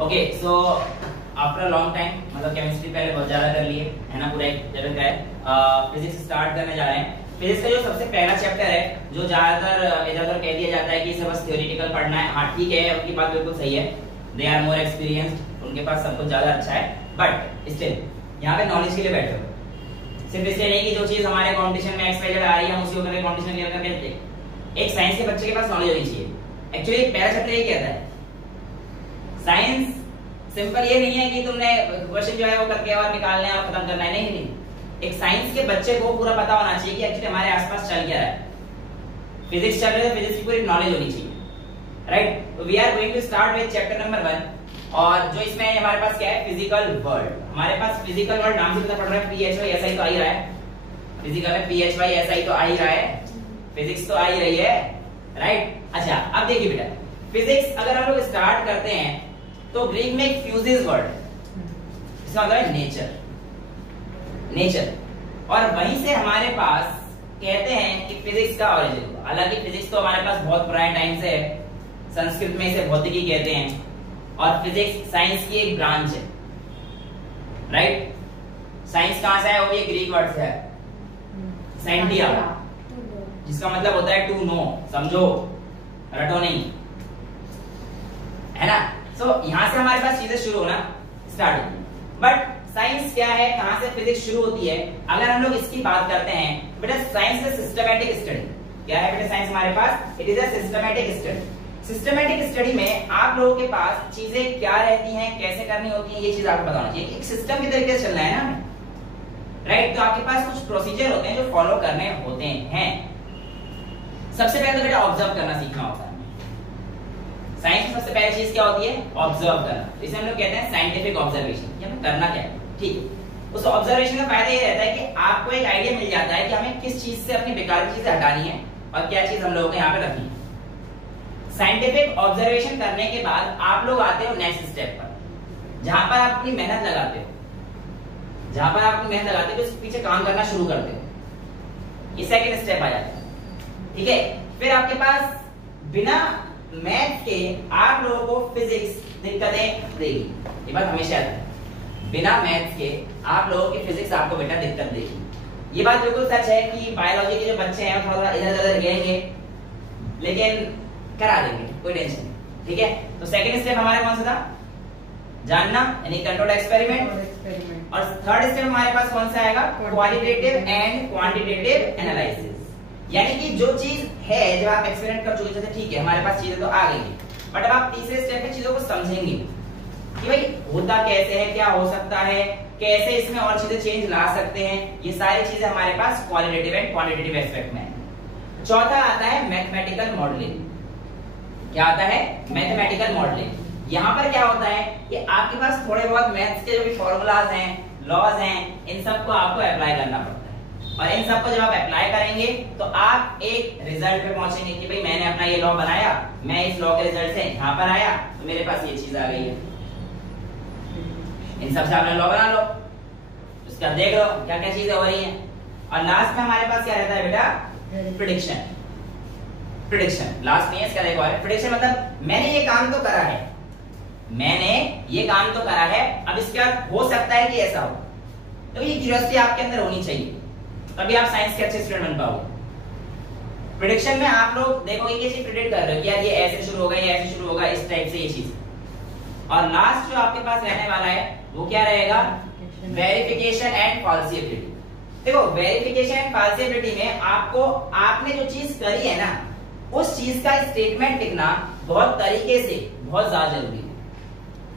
Okay so after long time मतलब chemistry पहले बहुत ज्यादा कर लिए है ना, पूरा एक लेवल का है। फिजिक्स स्टार्ट करने जा रहे हैं। फिजिक्स का जो सबसे पहला चैप्टर है जो ज्यादातर इधर उधर कह दिया जाता है कि इसे बस थ्योरेटिकल पढ़ना है। हाँ ठीक है, उनकी बात बिल्कुल सही है, दे आर मोर एक्सपीरियंस्ड, उनके पास सब कुछ ज्यादा अच्छा है, बट स्टिल यहाँ पे नॉलेज के लिए बैठे हो। सिर्फ इसलिए नहीं कि जो चीज हमारे कंपटीशन में एक्सपेक्टेड आ रही है हम उसी को करके कंपटीशन क्लियर करके देते। एक साइंस के बच्चे के पास नॉलेज होनी चाहिए। एक्चुअली पहला चैप्टर ये कहता है साइंस सिंपल ये नहीं है कि तुमने क्वेश्चन जो है वो करके और निकालना है और खत्म करना है, नहीं। एक साइंस के बच्चे को पूरा पता होना चाहिए कि एक्चुअली हमारे आसपास चल क्या रहा है। फिजिक्स चल रही है, फिजिक्स की पूरी नॉलेज होनी चाहिए, राइट। तो we are going to start with chapter number 1 और जो इसमें हमारे पास क्या है, फिजिकल वर्ल्ड। हमारे पास फिजिकल वर्ल्ड नाम से पता पड़ रहा है, PHY SI तो आ ही रहा है, फिजिकल में PHY SI तो आ ही रहा है, फिजिक्स तो आ ही रही है, राइट। अच्छा अब देखिए बेटा, फिजिक्स अगर हम लोग स्टार्ट करते हैं तो ग्रीक में एक फ्यूजिस वर्ड है, इसका मतलब है नेचर, नेचर। और वहीं से हमारे पास कहते हैं कि फिजिक्स का ओरिजिन हुआ। हालांकि फिजिक्स तो हमारे पास बहुत पुराने टाइम से है, संस्कृत में इसे भौतिकी कहते हैं और फिजिक्स साइंस की एक ब्रांच है, राइट। साइंस कहां से है, वो ये ग्रीक वर्ड से है, साइंटिया, जिसका मतलब होता है टू नो, समझो, रटो नहीं, है ना। सो यहां से हमारे पास चीजें शुरू होना स्टार्ट होती है। बट साइंस क्या है, कहां से फिजिक्स शुरू होती है, अगर हम लोग इसकी बात करते हैं बेटा, साइंस इज सिस्टमैटिक स्टडी। क्या है बेटा साइंस हमारे पास, it is a systematic study. Systematic study में आप लोगों के पास चीजें क्या रहती हैं, कैसे करनी होती है, ये चीज आपको बताना चाहिए। एक सिस्टम की तरीके से चलना है ना हमें, राइट। तो आपके पास कुछ प्रोसीजर होते हैं जो फॉलो करने होते हैं। सबसे पहले तो बेटा ऑब्जर्व करना सीखना होता है। साइंस में सबसे पहली चीज क्या होती है, ऑब्जर्व करना। इसे हम लोग कहते हैं साइंटिफिक ऑब्जर्वेशन, कि हमें करना क्या है, ठीक है। उस ऑब्जर्वेशन का फायदा ये रहता है कि आपको एक आइडिया मिल जाता है कि हमें किस चीज से अपनी बेकार की चीजें हटानी है और क्या चीज हम लोगों को यहाँ पे रखनी है। साइंटिफिक ऑब्जर्वेशन करने के बाद आप लोग आते हो नेक्स्ट स्टेप पर, जहां पर आप अपनी मेहनत लगाते हो, जहां पर आप अपनी मेहनत लगाते हो, उसके पीछे काम करना शुरू करते हो। ये सेकंड स्टेप आ जाता है, ठीक है। फिर आपके पास बिना मैथ के आप लोगों को फिजिक्स दिक्कतें देगी, ये बात हमेशा याद है। बिना मैथ के आप लोगों की फिजिक्स आपको बेटा दिक्कत देगी। ये बात बिल्कुल सच है कि बायोलॉजी के जो बच्चे हैं थोड़ा इधर उधर गिरेंगे, लेकिन करा देंगे, कोई टेंशन नहीं, ठीक है। तो सेकंड स्टेप हमारा कौन सा था, जानना, यानी कंट्रोल एक्सपेरिमेंट। और थर्ड स्टेप हमारे पास कौन सा आएगा, क्वालिटेटिव एंड क्वांटिटेटिव एनालिसिस। यानी कि जो चीज है, जब आप एक्सपेरिमेंट कर चुके थे, ठीक है हमारे पास चीजें तो आ गई, बट अब आप तीसरे स्टेप में चीजों को समझेंगे कि भाई होता कैसे है, क्या हो सकता है, कैसे इसमें और चीजें चेंज ला सकते हैं। ये सारी चीजें हमारे पास क्वालिटेटिव एंड क्वांटिटेटिव एस्पेक्ट में है। चौथा आता है मैथमेटिकल मॉडलिंग। क्या आता है, मैथमेटिकल मॉडलिंग। यहाँ पर क्या होता है कि आपके पास थोड़े बहुत मैथ्स के जो भी फॉर्मूलाज हैं, लॉज हैं, इन सबको आपको अप्लाई करना पड़ता है। और इन सबको जब आप अप्लाई करेंगे तो आप एक रिजल्ट पे पहुंचेंगे कि भाई मैंने अपना ये लॉ बनाया, मैं इस लॉ के रिजल्ट से यहाँ पर आया तो मेरे पास ये चीज आ गई है। इन सबसे आपने लॉ बना लो, उसका देख लो क्या क्या चीजें हो रही हैं। और लास्ट में हमारे पास क्या रहता है बेटा, प्रेडिक्शन। प्रेडिक्शन लास्ट में इसका देखो है, प्रेडिक्शन मतलब मैंने ये काम तो करा है, मैंने ये काम तो करा है, अब इसके बाद हो सकता है कि ऐसा हो। तो ये क्यूरियोसिटी आपके अंदर होनी चाहिए, तभी आप साइंस के अच्छे स्टूडेंट बन पाओगे। प्रेडिक्शन में आप लोग देखोगे कि चीज प्रेडिक्ट कर रहे हो कि यार ये ऐसे शुरू होगा, ये ऐसे शुरू होगा, इस टाइप से ये चीज। और लास्ट जो आपके पास रहने वाला है वो क्या रहेगा, वेरिफिकेशन एंड फॉल्सिबिलिटी। देखो वेरिफिकेशन एंड फॉल्सिबिलिटी में आपको आपने जो चीज करी है ना, उस चीज का स्टेटमेंट लिखना बहुत तरीके से बहुत ज्यादा जरूरी है।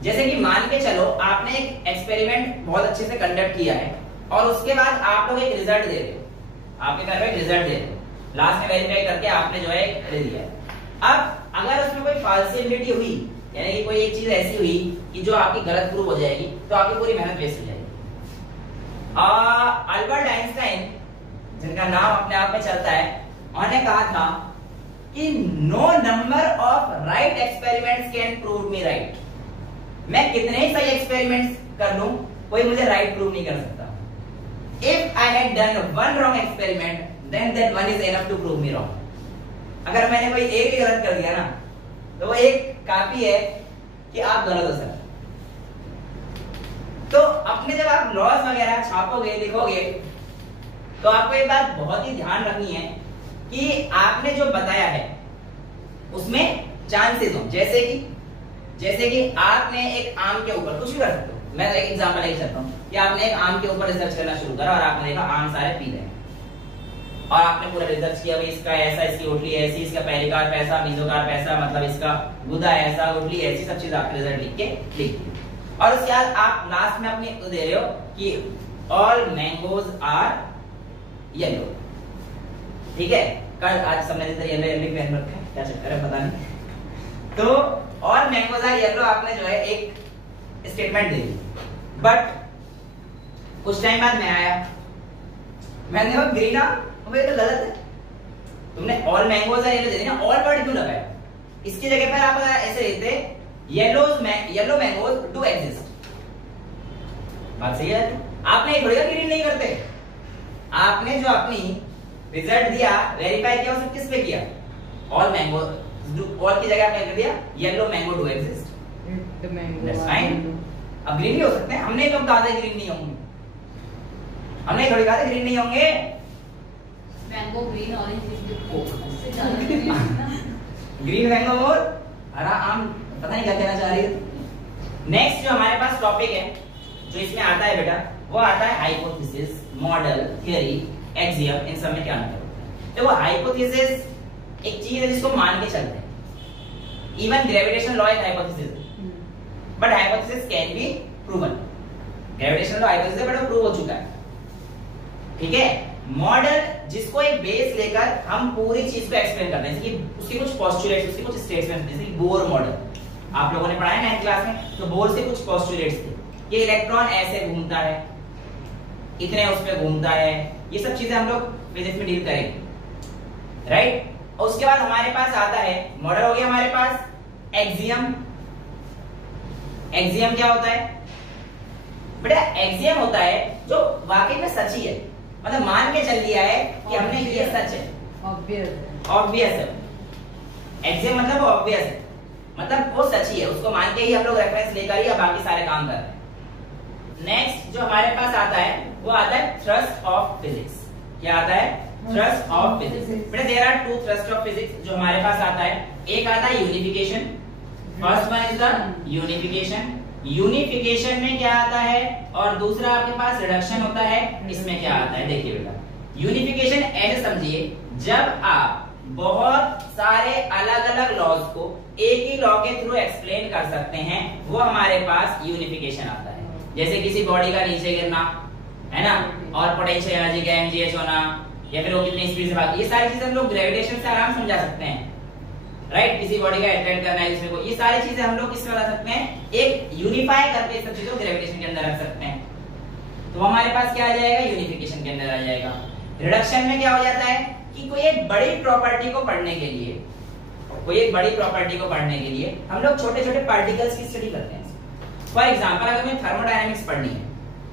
जैसे कि मान के चलो आपने एक एक्सपेरिमेंट बहुत अच्छे से कंडक्ट किया है और उसके बाद आप लोग एक रिजल्ट दे रहे हो, आपके घर में एक रिजल्ट दे रहे हो, लास्ट में वेरीफाई करके आपने जो है दे दिया है। अब अगर उसमें कोई फॉल्सिबिलिटी हुई, यानी कि कोई एक चीज ऐसी हुई कि जो आपकी गलत प्रूव हो जाएगी, तो आपकी पूरी मेहनत वेस्ट हो जाएगी। अल्बर्ट आइंस्टाइन, जिनका नाम अपने आप में चलता है, उन्होंने कहा था कि no number of right experiments can prove me right. मैं कितने ही सही एक्सपेरिमेंट्स कर लूं, कोई मुझे राइट प्रूव नहीं कर सकता। If I had done one wrong experiment, then that one is enough to prove me wrong. अगर मैंने कोई एक ही गलत कर दिया ना, तो वो एक काफी है कि आप गलत हो सकते। तो अपने जब आप लॉस वगैरह छापोगे लिखोगे तो आपको एक बात बहुत ही ध्यान रखनी है कि आपने जो बताया है उसमें चांसेस हो, जैसे कि आपने एक आम के ऊपर कुछ भी कर सकते हो। मैं एक एग्जांपल लेके चलता हूं कि आपने एक आम के ऊपर रिसर्च करना शुरू करा और आपने देखा आम सारे पीले हैं और आपने पूरा रिसर्च किया, भाई इसका ऐसा, इसकी ओटली ऐसी, इसका पेरिकार्प ऐसा, मेसोकार्प ऐसा, मतलब इसका गुदा ऐसा, ओटली ऐसी, सब चीज आपने रिजल्ट लिख दी। और उसके बाद आप लास्ट में अपनी दे रहे हो कि ऑल मैंगोज आर येलो। ठीक है, कल आज सबने येलो येलो पेन रखा है, क्या चक्कर है पता नहीं। तो ऑल मैंगोज आर येलो आपने जो है एक स्टेटमेंट दे दी, बट कुछ टाइम बाद मैं आया, मैंने कहा ग्रीन आम, ये तो गलत है, तुमने ऑल मैंगोज आर येलो दे दी ना, ऑल वर्ड क्यों लगाया? इसकी जगह पर आप ऐसे देते येलो मैंगोज डू एग्जिस्ट। बात सही है? आपने थोड़ी ग्रीन नहीं करते, आपने जो अपनी रिजल्ट दिया वेरीफाई किया उसने किस पे किया? ऑल मैंगो, ऑल की जगह आपने कर दिया yellow mango do exist. That's fine. अब ग्रीन भी हो सकते हैं, हमने कब कहा था ग्रीन नहीं होंगे? हमने थोड़ी कहा था ग्रीन नहीं होंगे। Mango green orange green mango और हरा आम, पता नहीं क्या कहना चाह रही है। नेक्स्ट जो हमारे पास टॉपिक है जो इसमें आता है बेटा, वो आता है हाइपोथेसिस, मॉडल, थ्योरी, एक्सियम। इन सब में क्या अंतर होता है? देखो हाइपोथेसिस एक चीज है जिसको मान के चलते हैं। इवन ग्रेविटेशन लॉ एक हाइपोथेसिस है, but hypothesis can be proven. Gravitation law hypothesis है बट वो प्रूव हो चुका है। ठीक है, मॉडल जिसको एक बेस लेकर हम पूरी चीज को एक्सप्लेन करते हैं, जैसे कि उसके कुछ पोस्टुलेट्स, उसके कुछ स्टेटमेंट्स, जैसे कि बोर मॉडल आप लोगों ने पढ़ा है 9th क्लास में, तो बोर से कुछ पोस्टुलेट्स थे कि इलेक्ट्रॉन ऐसे घूमता है, इतने उस पे घूमता है, ये सब चीजें हम लोग फिजिक्स में डील करेंगे, राइट। और उसके बाद हमारे पास आता है मॉडल, हो गया हमारे पास एक्सियम। एक्सियम क्या होता है बेटा? एक्सियम होता है जो वाकई में सच ही है, मतलब मान के चल लिया है कि हमने ये सच है, ऑब्वियस है। एक्सियम मतलब ऑब्वियस है, मतलब वो सच ही है, उसको मान के ही हम लोग रेफरेंस लेकर ही बाकी सारे काम कर रहे हैं। नेक्स्ट जो हमारे पास आता है वो आता है थ्रस्ट ऑफ फिजिक्स। क्या आता है? Thrust of physics. बेटा there are two thrust of physics जो हमारे पास आता है। एक आता है unification, first one is the unification. Unification में क्या आता है? और दूसरा आपके पास रिडक्शन होता है। इसमें क्या आता है देखिए बेटा, यूनिफिकेशन ऐसे समझिए जब आप बहुत सारे अलग अलग लॉज को एक ही लॉ के थ्रू एक्सप्लेन कर सकते हैं, वो हमारे पास यूनिफिकेशन आता है। जैसे किसी बॉडी का नीचे गिरना है ना, और पोटेंशियल एनर्जी का mgh होना, या फिर वो कितनी स्पीड से भागती है, ये सारी चीजें हम लोग ग्रेविटेशन से आराम समझा सकते हैं, राइट। किसी बॉडी का अट्रैक्ट करना है दूसरे को, ये सारी चीजें हम लोग किसमें बता सकते हैं? एक यूनिफाई करके सब चीजों को ग्रेविटेशन के अंदर रख सकते हैं। तो हमारे पास क्या आ जाएगा? यूनिफिकेशन के अंदर आ जाएगा। रिडक्शन में क्या हो जाता है कि कोई एक बड़ी प्रॉपर्टी को पढ़ने के लिए, हम लोग छोटे छोटे पार्टिकल्स की स्टडी करते हैं। फॉर एग्जांपल अगर मुझे थर्मोडायनामिक्स पढ़नी है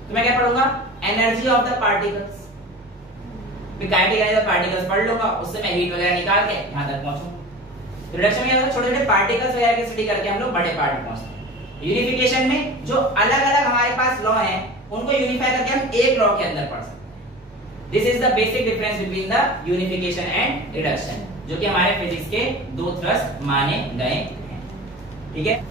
तो मैं क्या पढ़ूंगा? Energy of the particles. फिर काइनेटिक एनर्जी ऑफ पार्टिकल्स पढ़ लूंगा, उससे मैं हीट वगैरह निकाल के यहां तक पहुंचूंगा। रिडक्शन में क्या होता है? छोटे छोटे पार्टिकल्स वगैरह की स्टडी करके हम लोग बड़े पार्ट में पहुंचते हैं। यूनिफिकेशन में जो अलग अलग हमारे पास लॉ हैं उनको यूनिफाई करके हम एक लॉ के अंदर पढ़ सकते हैं। This is the basic difference between the unification and reduction, जो कि हमारे फिजिक्स के दो थ्रस्ट माने गए हैं। ठीक है,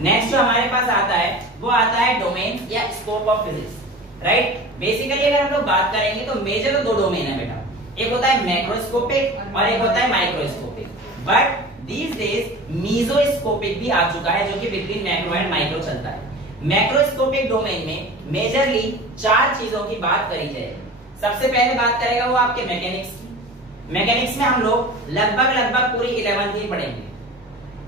नेक्स्ट जो हमारे पास आता है वो आता है डोमेन या scope of physics, right. Basically अगर हम लोग बात करेंगे तो मेजर तो दो डोमेन है बेटा, एक होता है मैक्रोस्कोपिक और एक होता है microscopic. But these days mesoscopic भी आ चुका है जो कि बिटवीन मैक्रो एंड माइक्रो चलता है। मैक्रोस्कोपिक डोमेन में मेजरली चार चीजों की बात करी जाएगी। सबसे पहले बात करेगा वो आपके मैकेनिक्स की। मैकेनिक्स में हम लोग लगभग पूरी 11th ही पढ़ेंगे।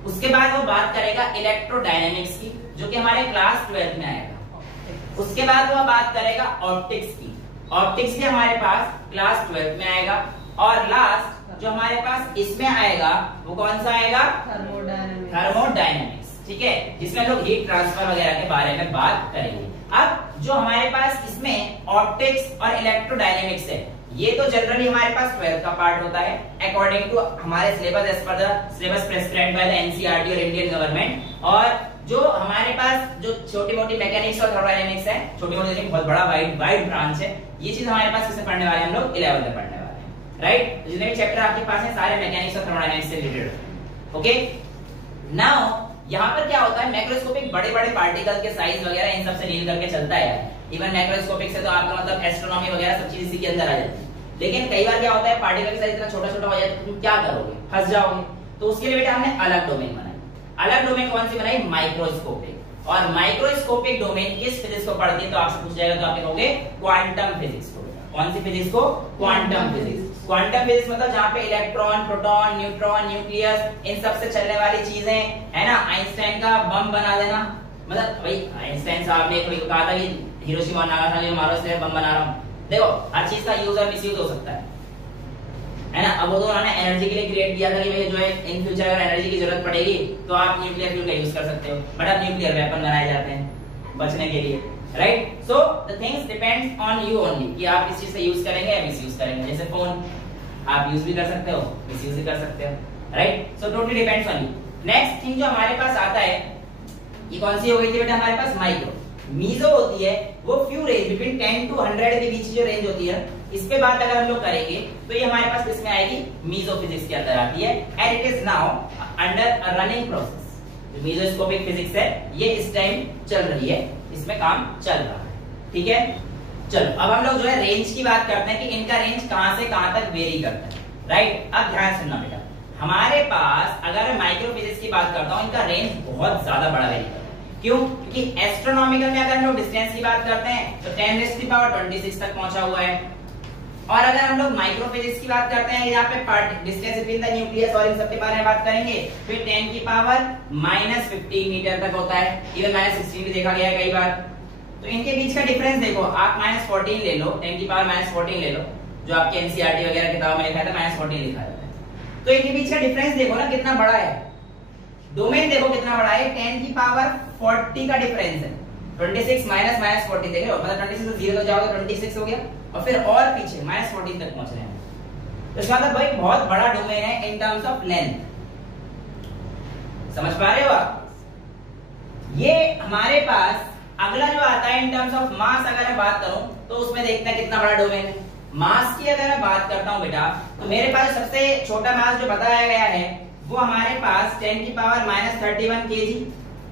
उसके बाद वो बात करेगा इलेक्ट्रोडायनेमिक्स की, जो कि हमारे क्लास 12th में आएगा। उसके बाद वो बात करेगा ऑप्टिक्स की, ऑप्टिक्स भी हमारे पास क्लास 12th में आएगा। और लास्ट जो हमारे पास इसमें आएगा वो कौन सा आएगा? थर्मोडायनेमिक्स। ठीक है, जिसमें हम लोग हीट ट्रांसफर वगैरह के बारे में बात करेंगे। अब जो हमारे पास इसमें ऑप्टिक्स और इलेक्ट्रोडायनेमिक्स है, ये तो जनरली हमारे पास 12th का पार्ट होता है अकॉर्डिंग टू हमारे syllabus, as per the syllabus prescribed by the NCERT और इंडियन गवर्नमेंट। और जो हमारे पास जो जो छोटी मोटी मैकेनिक्स और थर्मोडायनेमिक्स है, छोटी मोटी बहुत बड़ा वाइड ब्रांच है, ये चीज हमारे पास किससे पढ़ने वाले हैं हम लोग 11th में पढ़ने वाले हैं, राइट। जितने भी चैप्टर आपके पास है सारे मैकेनिक्स और थर्मोडायनेमिक्स से रिलेटेड। ओके, नाउ यहाँ पर क्या होता है, मैक्रोस्कोपिक बड़े बड़े पार्टिकल के साइज वगैरह इन सब से डील करके चलता है। इवन मैक्रोस्कोपिक से तो आपका मतलब एस्ट्रोनॉमी वगैरह सब चीज इसी के अंदर आ जाती है। लेकिन कई बार क्या होता है, पार्टिकल का साइज इतना छोटा छोटा हो जाए तो तुम क्या करोगे, फंस जाओगे। तो उसके लिए बेटा हमने अलग डोमेन बनाई। अलग डोमेन कौन सी बनाई, माइक्रोस्कोपिक। और माइक्रोस्कोपिक डोमेन किस फिजिक्स को पढ़ती है, तो आपसे पूछ जाएगा तो आप कहोगे क्वांटम फिजिक्स को। कौन सी फिजिक्स को, क्वांटम फिजिक्स। क्वांटम फिजिक्स मतलब जहाँ पे electron, proton, neutron, nucleus in सब से चलने वाली चीजें है ना। आइंस्टाइन का बम बना देना, मतलब भाई आइंस्टाइन साहब ने कभी कहा था कि हिरोशिमा और नागासाकी में मारो से बम बना रहा हूँ। देखो हर चीज का यूज और मिसयूज हो सकता है ना। अब वो तो उन्होंने एनर्जी के लिए क्रिएट किया था कि भाई जो है इन फ्यूचर अगर एनर्जी की जरूरत पड़ेगी तो आप न्यूक्लियर फ्यूल का यूज कर सकते हो। बट अब न्यूक्लियर वेपन बनाए जाते हैं बचने के लिए, right. So the things depends on you only कि आप इस चीज से यूज करेंगे या मिसयूज करेंगे। जैसे फोन आप यूज भी कर सकते हो, मिसयूज भी कर सकते हो, right. So totally depends on you. Next thing जो हमारे पास आता है, ये कौन सी हो गई थी बेटा हमारे पास, माइक्रो। मीजो होती है वो फ्यू रेंज बिटवीन 10 to 100 के बीच जो रेंज होती है, इस पे बात अगर हम लोग करेंगे तो ये हमारे पास किसमें आएगी, मीजो फिजिक्स के अंदर आती है। And it is now under a running process. जो मीजोस्कोपिक फिजिक्स है ये इस टाइम चल रही है, इसमें काम चल रहा है, ठीक है। चलो अब हम लोग जो है रेंज की बात करते हैं कि इनका रेंज कहां से कहां तक वेरी करता है, राइट। अब ध्यान सुनना बेटा, हमारे पास अगर मैं माइक्रो फिजिक्स की बात करता हूं, इनका रेंज बहुत ज्यादा बड़ा वेरी करता है। क्यों, क्योंकि एस्ट्रोनॉमिकल में अगर हम लोग डिस्टेंस की बात करते हैं तो 10⁻26 तक पहुंचा हुआ है। और अगर हम लोग माइक्रो फिजिक्स की बात करते हैं, यहाँ पे डिस्टेंस बिटवीन द न्यूक्लियस और इन सब के बारे में बात करेंगे, फिर 10⁻−15 मीटर तक होता है। इवन -16 भी देखा गया है कई बार। तो इनके बीच का डिफरेंस देखो, आप -14 ले लो, 10⁻−14 ले लो, जो आपके एनसीईआरटी वगैरह किताब में लिखा था -14 लिखा जाता है। तो इनके बीच का डिफरेंस देखो ना कितना बड़ा है। डोमेन देखो कितना बड़ा है, 10⁻40 का डिफरेंस है। 26 -40 देख रहे हो, मतलब 26 से 0 तो जाओगे 26 हो गया, और फिर और पीछे -14 तक पहुंच रहे हैं। तो इसका मतलब भाई बहुत बड़ा डोमेन है इन टर्म्स ऑफ लेंथ। समझ पा रहे हो आप? ये हमारे पास अगला जो आता है इन टर्म्स ऑफ मास, अगर मैं बात करूं तो उसमें देखते हैं कितना बड़ा डोमेन है। मास की अगर मैं बात करता हूं बेटा, तो मेरे पास सबसे छोटा मास जो बताया गया है वो हमारे पास 10⁻31 kg,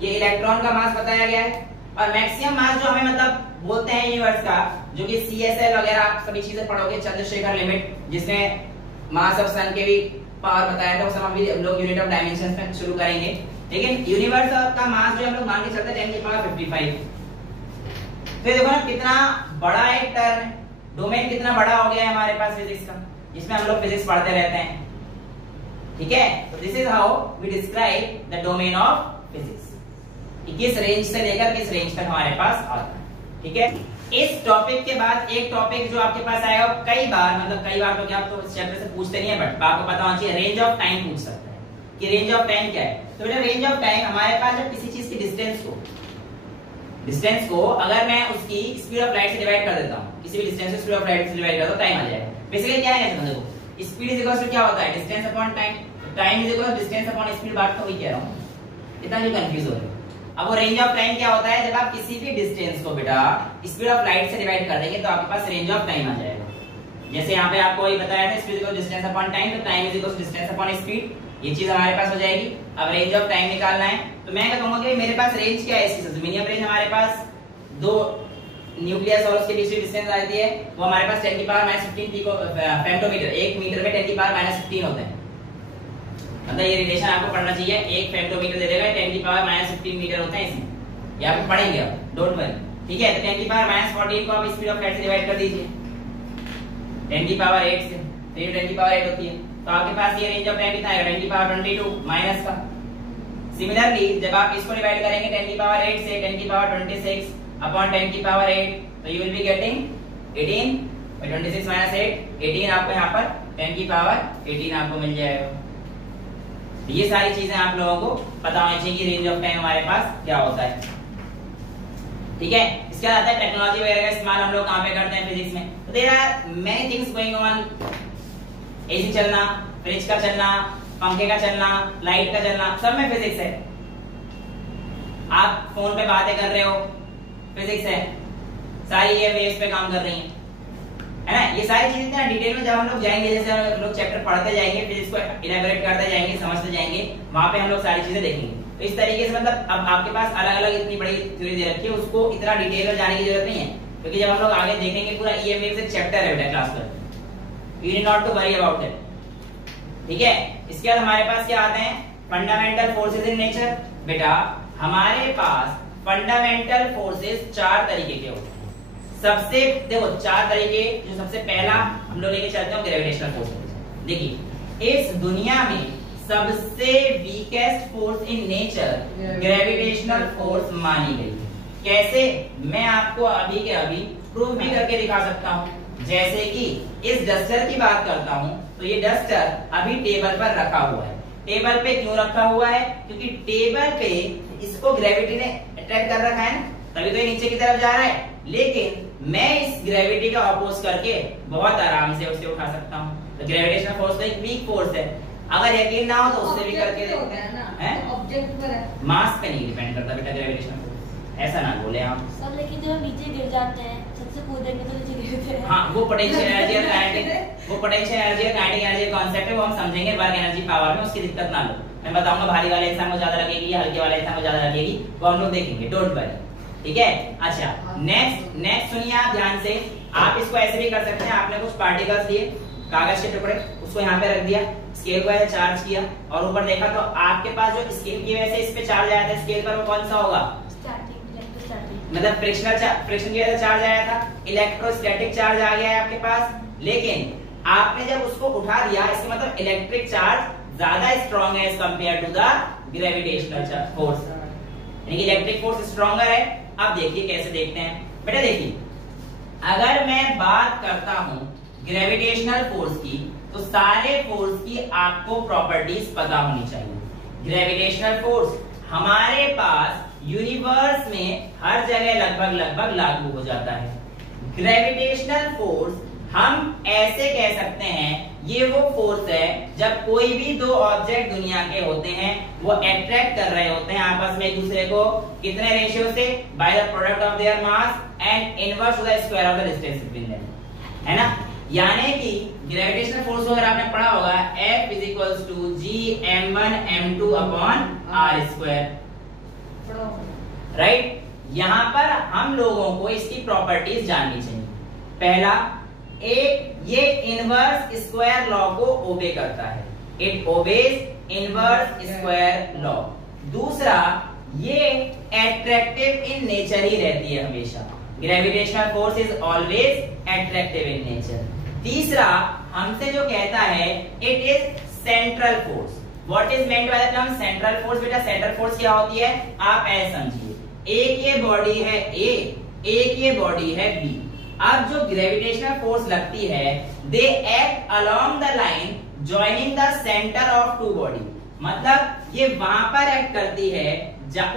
ये इलेक्ट्रॉन का मास बताया गया है। और मैक्सिमम मास जो हमें मतलब बोलते हैं यूनिवर्स का, जो कि CSL वगैरह आप सभी चीजें पढ़ोगे, चंद्रशेखर लिमिट, जिसमें मास ऑफ सन के भी पावर बताया था, वो सब हम भी लोग यूनिट ऑफ डायमेंशंस में शुरू करेंगे। लेकिन यूनिवर्स का मास जो हम लोग मान के चलते हैं 10⁻55। फिर देखो ना कितना बड़ा एक टर्म, डोमेन कितना बड़ा हो गया है हमारे पास फिजिक्स का, जिसमें हम लोग फिजिक्स पढ़ते रहते हैं, ठीक है। तो this is how we describe the domain of physics. किस रेंज से लेकर किस रेंज तक हमारे पास आता है, ठीक है। इस टॉपिक के बाद एक टॉपिक जो आपके पास आएगा कई बार, मतलब कई बार तो क्या आप तो इस चैप्टर से पूछते नहीं है, बट आपको पता होना चाहिए, रेंज ऑफ टाइम पूछ सकते हैं कि रेंज ऑफ टाइम क्या है। तो बेटा रेंज ऑफ टाइम हमारे पास जब किसी चीज की डिस्टेंस को अगर मैं उसकी स्पीड ऑफ लाइट से डिवाइड कर देता हूं, किसी भी डिस्टेंस को स्पीड ऑफ लाइट से डिवाइड कर दो, टाइम आ जाएगा। बेसिकली क्या है समझो, स्पीड इज इक्वल टू क्या होता है, distance upon time. Time is equal to distance upon speed. बात तो वही कह रहा हूं, इतना नहीं कंफ्यूज हो रहे। अब वो रेंज ऑफ टाइम क्या होता है, जब आप किसी भी डिस्टेंस को बेटा स्पीड ऑफ लाइट से डिवाइड कर देंगे तो आपके पास रेंज ऑफ टाइम आ जाएगा। जैसे यहाँ पे आपको वही बताया था, speed equal distance upon time, तो time is equal to distance upon speed, ये चीज हमारे पास हो जाएगी। अब रेंज ऑफ टाइम निकालना है तो मैं क्या कहूंगा कि मेरे पास रेंज क्या है इसकी, मिनिमम रेंज हमारे पास दो न्यूक्लियस और उसके बीच की डिस्टेंस आती है, वो हमारे पास 10⁻−15 फेम्टोमीटर, 1 मीटर में 10⁻−15 होते हैं। मतलब ये रिलेशन आपको पढ़ना चाहिए, 1 फेम्टोमीटर दे देगा 10⁻−15 मीटर होते हैं इसमें, ये आप पढ़ेंगे अब, डोंट वरी, ठीक है। तो 10⁻−14 को आप स्पीड ऑफ लाइट से डिवाइड कर दीजिए 10⁸ से, तो ये 10⁸ होती है, तो आपके पास ये रेंज ऑफ टाइम कितना आएगा, 10⁻22 माइनस का। सिमिलरली जब आप इसको डिवाइड करेंगे 10⁸ से 10⁻26 अपॉन 10⁸, तो you will be getting 18 by 26 minus 8, 18 आपको यहाँ पर 10⁸18 आपको मिल जाएगा। ये सारी चीजें आप लोगों को पता होनी चाहिए कि रेंज ऑफ टाइम हमारे पास क्या होता है, ठीक है। इसके बाद आता है टेक्नोलॉजी वगैरह का इस्तेमाल हम लोग कहाँ पे करते हैं फिजिक्स में। तो there are many things going on, AC चलना, फ्रिज का चलना, पंखे का चलना, लाइट का चलना, सब में फिजिक्स है। आप फोन पे बातें कर रहे हो, फिजिक्स है, सारी ये वेव्स पे काम कर रही हैं, है ना। ये सारी चीजें ना डिटेल में जब हम लोग जाएंगे, जैसे हम लोग चैप्टर पढ़ते जाएंगे, फिर इसको इलैबोरेट करते जाएंगे, समझते जाएंगे, वहां पे हम लोग सारी चीजें देखेंगे। तो इस तरीके से मतलब अब आपके पास अलग अलग इतनी बड़ी थ्योरी दे रखी है, उसको इतना डिटेल में जाने की जरूरत नहीं है, क्योंकि जब हम लोग आगे देखेंगे पूरा EM वेव्स एक चैप्टर है बेटा क्लास पर, you need not to worry about it, ठीक है। इसके बाद हमारे पास क्या आते हैं, फंडामेंटल फोर्सेस इन नेचर। बेटा हमारे पास फंडामेंटल फोर्सेस 4 तरीके के होते हैं। सबसे देखो 4 तरीके, जो सबसे पहला हम लोग लेके चलते हैं ग्रेविटेशनल फोर्स। देखिए इस दुनिया में सबसे weakest force in nature gravitational force मानी गई है। कैसे, मैं आपको अभी के अभी प्रूव भी करके दिखा सकता हूँ। जैसे कि इस डस्टर की बात करता हूँ, तो ये डस्टर अभी टेबल पर रखा हुआ है। टेबल पे क्यों रखा हुआ है, क्योंकि टेबल पे इसको ग्रेविटी ने अट्रैक्ट कर रखा है, तभी तो ये नीचे की तरफ जा रहा है। लेकिन मैं इस ग्रेविटी का अपोज करके बहुत आराम से उसे उठा सकता हूँ। तो ग्रेविटेशनल फोर्स तो एक वीक फोर्स है, अगर यकीन ना हो तो उससे भी करके देखते हैं। ऑब्जेक्ट पर है, मास पे नहीं डिपेंड करता बेटा ग्रेविटेशनल फोर्स, ऐसा ना बोले आप सर। लेकिन जब हम नीचे गिर जाते हैं, सबसे कूदेंगे तो नीचे गिरते हैं। हाँ, वो पोटेंशियल एनर्जी और काइनेटिक, वो पोटेंशियल एनर्जी और काइनेटिक एनर्जी कॉन्सेप्ट है, वो हम समझेंगे वर्क एनर्जी पावर में, उसकी दिक्कत ना लो। मैं बताऊंगा भारी वाले इंसान को ज्यादा लगेगी या हल्के वाले इंसान को ज्यादा लगेगी, वो हम लोग देखेंगे, डोंट वरी, ठीक है। अच्छा नेक्स्ट सुनिए आप ध्यान से। आप इसको ऐसे भी कर सकते हैं, आपने कुछ पार्टिकल्स लिए, कागज के टुकड़े, उसको यहाँ पे रख दिया, स्केल को ऐसे चार्ज किया और ऊपर देखा तो आपके पास जो स्केल की वजह से इस पे चार्ज आया था, स्केल पर वो कौन सा होगा, मतलब फ्रिक्शनल फ्रिक्शन की वजह से चार्ज आया था, इलेक्ट्रोस्टैटिक चार्ज आ गया है आपके पास। लेकिन आपने जब उसको उठा दिया, इसका मतलब इलेक्ट्रिक चार्ज ज्यादा स्ट्रॉन्ग है as compared to the gravitational force, यानी कि इलेक्ट्रिक फोर्स स्ट्रॉन्गर है। अब देखिए कैसे देखते हैं बेटा। देखिए अगर मैं बात करता हूं ग्रेविटेशनल फोर्स की, तो सारे फोर्स की आपको प्रॉपर्टीज पता होनी चाहिए। ग्रेविटेशनल फोर्स हमारे पास यूनिवर्स में हर जगह लगभग लागू हो जाता है। ग्रेविटेशनल फोर्स हम ऐसे कह सकते हैं, ये वो फोर्स है जब कोई भी दो ऑब्जेक्ट दुनिया के होते हैं, वो अट्रैक्ट कर रहे होते हैं आपस में एक दूसरे को, कितने रेशियो से, by the product of their mass and inverse to the square of the distance between them, है ना। यानी कि ग्रेविटेशनल फोर्स अगर आपने पढ़ा होगा, F is equals to Gm1 m2 upon r², right. यहाँ पर हम लोगों को इसकी प्रॉपर्टीज जाननी चाहिए। पहला, एक ये इनवर्स स्क्वायर लॉ को ओबे करता है, it obeys inverse square law. दूसरा, ये एट्रैक्टिव इन नेचर ही रहती है हमेशा, gravitational force is always attractive in nature. तीसरा, हमसे जो कहता है it is central force. What is meant by the term central force? बेटा सेंट्रल फोर्स क्या होती है, आप ऐसे समझिए, एक ये बॉडी है A, एक ये बॉडी है B। अब जो ग्रेविटेशनल फोर्स लगती है, they act along the line joining the centre of two body, मतलब ये वहां पर एक्ट करती है,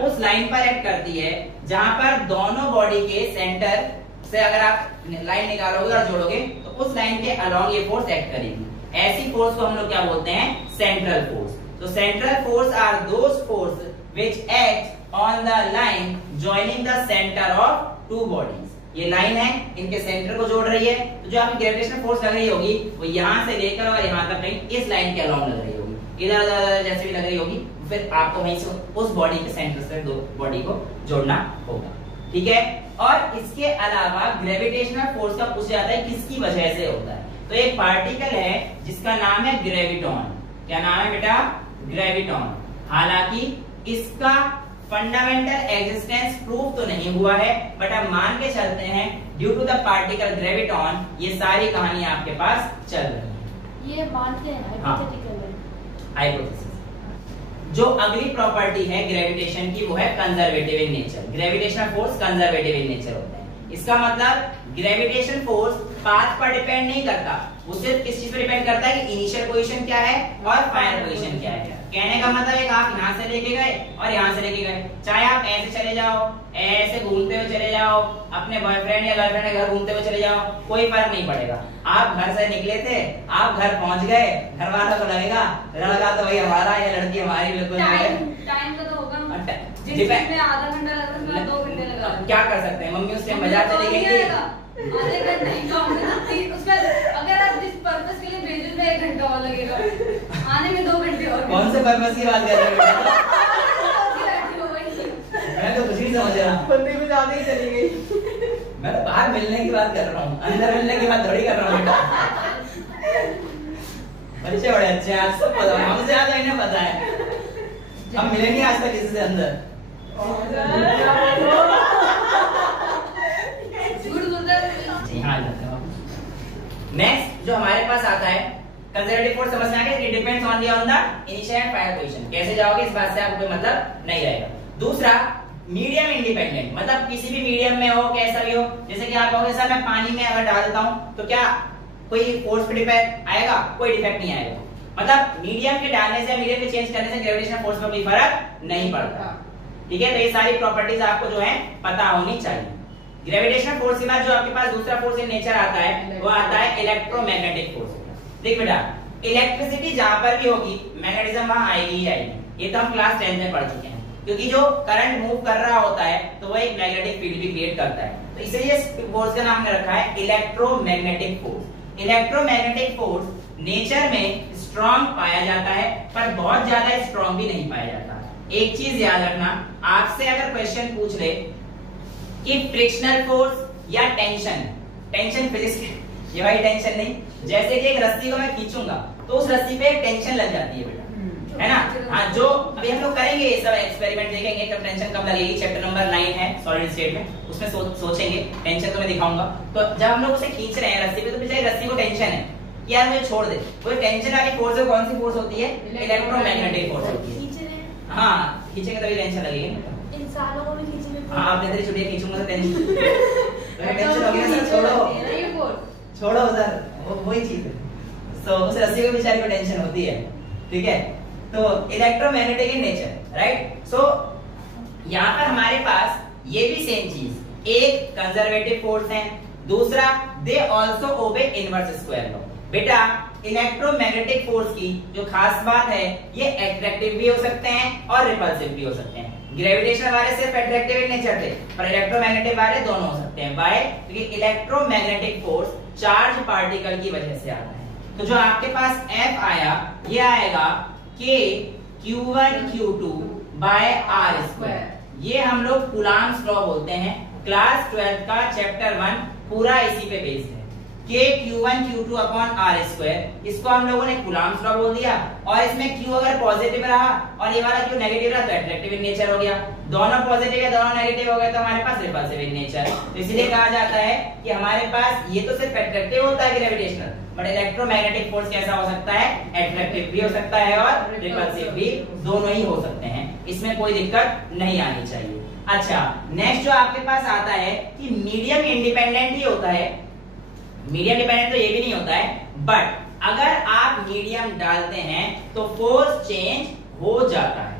उस लाइन पर एक्ट करती है जहां पर दोनों बॉडी के सेंटर से अगर आप लाइन निकालोगे और जोड़ोगे तो उस लाइन के अलोंग ये फोर्स एक्ट करेगी। ऐसी फोर्स को हम लोग क्या बोलते हैं, सेंट्रल फोर्स। तो central force are those force which act on the line joining the centre of two bodies. ये लाइन है, इनके सेंटर को जोड़ रही है, तो जो आपकी ग्रेविटेशनल फोर्स लग रही होगी वो यहाँ से लेकर और यहाँ तक कहीं इस लाइन के अलोंग लग रही होगी, इधर उधर जैसे भी लग रही होगी, फिर आपको वहीं से उस बॉडी के सेंटर से दो बॉडी को जोड़ना होगा, ठीक है। और इसके अलावा ग्रेविटेशनल फोर्स का पूछा जाता है किसकी वजह से होता है, तो एक पार्टिकल है जिसका नाम है ग्रेविटॉन। क्या नाम है बेटा, ग्रेविटॉन। हालांकि इसका फंडामेंटल एग्जिस्टेंस प्रूव तो नहीं हुआ है, बट अब मान के चलते हैं due to the particle graviton ये सारी कहानी आपके पास चल रही है। ये मानते हैं हाइपोथेटिकल है, हाइपोथेसिस। जो अगली प्रॉपर्टी है ग्रेविटेशन की वो है conservative in nature. Gravitational force conservative in nature होता है। इसका मतलब ग्रेविटेशन फोर्स पाथ पर डिपेंड नहीं करता, वो सिर्फ किस चीज पर डिपेंड करता है कि इनिशियल पोजीशन क्या है और फाइनल पोजीशन क्या है। कहने का मतलब है आप यहाँ से लेके गए और यहाँ से लेके गए, चाहे आप ऐसे चले जाओ, ऐसे घूमते हुए चले जाओ, अपने बॉयफ्रेंड या गर्लफ्रेंड के घर घूमते हुए चले जाओ, कोई फर्क नहीं पड़ेगा। आप घर से निकले थे, आप घर पहुंच गए, घर वालों को लगेगा लड़का तो भाई हमारा या लड़की हमारी, बिल्कुल टाइम का तो होगा, जिस चीज में आधा घंटा लगा था उसमें 2 घंटे लगा। क्या कर सकते हैं, मम्मी उस टाइम बाजार चली गई थी। आधे घंटे उसमें अगर आप जिस पर्पस के लिए भेजे में 1 घंटा और लगेगा, आने में 2 घंटे और। कौन से पर्पस की बात कर रहे हो? मैं तो कुछ नहीं समझ रहा। बंदे को ज्यादा ही चली गई। मैं तो बाहर मिलने की बात कर रहा हूँ, अंदर मिलने की बात थोड़ी कर रहा हूँ बेटा। बच्चे बड़े अच्छे हैं, आज सब पता है, हमसे ज्यादा इन्हें पता है। हम मिले नहीं आज तक किसी से अंदर। नेक्स्ट जो हमारे पास आता है कंजर्वेटिव फोर्स, समझ में आ गया? It depends only on the initial and final position. कैसे जाओगे इस बात से आपको कोई मतलब नहीं रहेगा। दूसरा मीडियम इंडिपेंडेंट, मतलब किसी भी मीडियम में हो, कैसा भी हो। जैसे कि आप कहोगे सर मैं पानी में अगर डाल देता हूं तो क्या कोई फोर्स पे डिफेक्ट आएगा? कोई डिफेक्ट नहीं आएगा। मतलब मीडियम के डालने से, मीडियम के चेंज करने से ग्रेविटेशनल फोर्स में कोई फर्क नहीं पड़ता। ठीक है, तो ये सारी प्रॉपर्टीज आपको जो है पता होनी चाहिए। ग्रेविटेशनल फोर्स के बाद जो आपके पास दूसरा फोर्स इन नेचर आता है वो आता है इलेक्ट्रोमैग्नेटिक फोर्स। देख बेटा, इलेक्ट्रिसिटी जहां पर भी होगी मैग्नेटिज्म वहां आएगी ही आएगी। ये तो हम क्लास 10 में पढ़ चुके हैं, क्योंकि जो करंट मूव कर रहा होता है तो वो एक मैग्नेटिक फील्ड भी क्रिएट करता है। तो इसलिए इस फोर्स का नाम हमने रखा है electromagnetic force. Electromagnetic force nature में स्ट्रॉन्ग पाया जाता है, पर बहुत ज्यादा स्ट्रॉन्ग भी नहीं पाया जाता। एक चीज याद रखना, आपसे अगर क्वेश्चन पूछ ले कि फ्रिक्शनल फोर्स या टेंशन, टेंशन फिजिक्स ये भाई टेंशन नहीं, जैसे कि एक रस्सी को मैं खींचूंगा तो उस रस्सी पे एक टेंशन लग जाती है बेटा, है ना? हाँ, जो अभी हम लोग करेंगे ये सब एक्सपेरिमेंट देखेंगे कब टेंशन कब लगेगी। चैप्टर नंबर 9 है सॉलिड स्टेट में, उसमें सोचेंगे टेंशन तो मैं दिखाऊंगा। तो जब हम लोग उसे खींच रहे हैं रस्सी पे तो बेचारी रस्सी को टेंशन है कि यार मुझे छोड़ दे। वो टेंशन वाली फोर्स है, कौन सी फोर्स होती है? इलेक्ट्रोमैग्नेटिक फोर्स होती है। हाँ, खींचेंगे तभी टेंशन लगेगी। इंसानों को भी खींचने हाँ, आपने तेरी छुट्टियां खींचूंगा तो टेंशन होगी ना सर। छोड़ो सर, वही चीज है। तो उस रस्सी को बेचारी को टेंशन होती है। ठीक है, तो इलेक्ट्रोमैग्नेटिक इन नेचर, राइट? सो यहाँ पर हमारे पास ये भी सेम चीज, एक कंजर्वेटिव फोर्स है, दूसरा they also obey inverse square law. बेटा इलेक्ट्रोमैग्नेटिक फोर्स की जो खास बात है, ये अट्रैक्टिव भी हो सकते हैं और रिपल्सिव भी हो सकते हैं। ग्रेविटेशन वाले सिर्फ अट्रैक्टिव इन नेचर थे, पर इलेक्ट्रोमैग्नेटिक वाले दोनों हो सकते हैं। बाय, क्योंकि इलेक्ट्रोमैग्नेटिक फोर्स चार्ज पार्टिकल की वजह से आता है। तो जो आपके पास F आया, ये आएगा K Q1 Q2 bye R square. ये हम लोग कूलॉम्स लॉ बोलते हैं। क्लास 12 का चैप्टर 1 पूरा इसी पे बेस्ड है। K Q1 Q2 upon R square, इसको हम लोगों ने कूलॉम्स लॉ बोल दिया। और इसमें Q अगर पॉजिटिव रहा और ये वाला Q नेगेटिव रहा तो अट्रैक्टिव इन नेचर हो गया। दोनों पॉजिटिव या दोनों नेगेटिव हो गए तो हमारे पास रिपल्सिव इन नेचर। तो इसलिए कहा जाता है कि हमारे पास ये तो सिर्फ अट्रैक्टिव होता है ग्रेविटेशनल, बट इलेक्ट्रोमैग्नेटिक फोर्स कैसा हो सकता है? अट्रैक्टिव भी हो सकता है और रिपल्सिव भी, दोनों ही हो सकते हैं। इसमें कोई दिक्कत नहीं आनी चाहिए। अच्छा, नेक्स्ट जो आपके पास आता है कि मीडियम इंडिपेंडेंट ही होता है। मीडियम डिपेंडेंट तो ये भी नहीं होता है, बट अगर आप मीडियम डालते हैं तो फोर्स चेंज हो जाता है।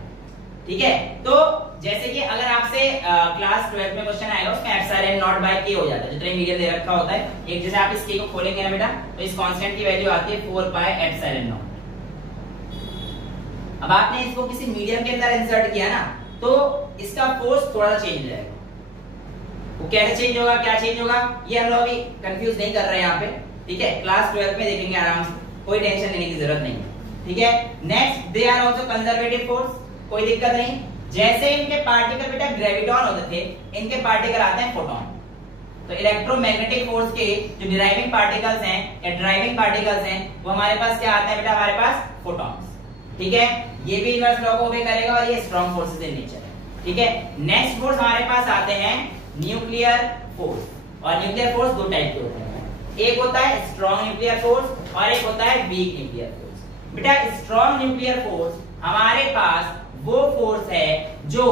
ठीक है, तो जैसे कि अगर आपसे क्लास 12 में क्वेश्चन आएगा उसमें एप्सिलॉन नॉट बाय के हो जाता है, जितना मीडियम दे रखा होता है। एक जैसे आप इस के को खोलेंगे ना बेटा, तो इस कांस्टेंट की वैल्यू आती है 4 पाई एप्सिलॉन नॉट। अब आपने इसको किसी मीडियम के अंदर इंसर्ट किया ना, तो इसका फोर्स थोड़ा चेंज हो जाएगा। वो कैसे चेंज होगा, क्या चेंज होगा, ये हम लोग अभी कंफ्यूज नहीं कर रहे हैं यहाँ पे। ठीक है, क्लास 12 में देखेंगे आराम से, कोई टेंशन लेने की जरूरत नहीं है। ठीक है, next they are also conservative force, कोई दिक्कत नहीं। जैसे इनके पार्टिकल बेटा ग्रेविटॉन होते थे, इनके पार्टिकल आते हैं फोटोन। तो इलेक्ट्रोमैग्नेटिक फोर्स के जो डिराइविंग पार्टिकल्स हैं या ड्राइविंग पार्टिकल्स हैं, वो हमारे पास क्या आते हैं बेटा? हमारे पास फोटॉन्स। ठीक है, ये भी इनवर्स लॉ को ओबे करेगा और ये स्ट्रॉन्ग फोर्सेस इन नेचर है। ठीक है, नेक्स्ट फोर्स हमारे पास आते हैं न्यूक्लियर फोर्स। और न्यूक्लियर फोर्स दो टाइप के होते हैं, एक होता है स्ट्रॉन्ग न्यूक्लियर फोर्स और एक होता है वीक न्यूक्लियर फोर्स। बेटा स्ट्रॉन्ग न्यूक्लियर फोर्स हमारे पास वो फोर्स है जो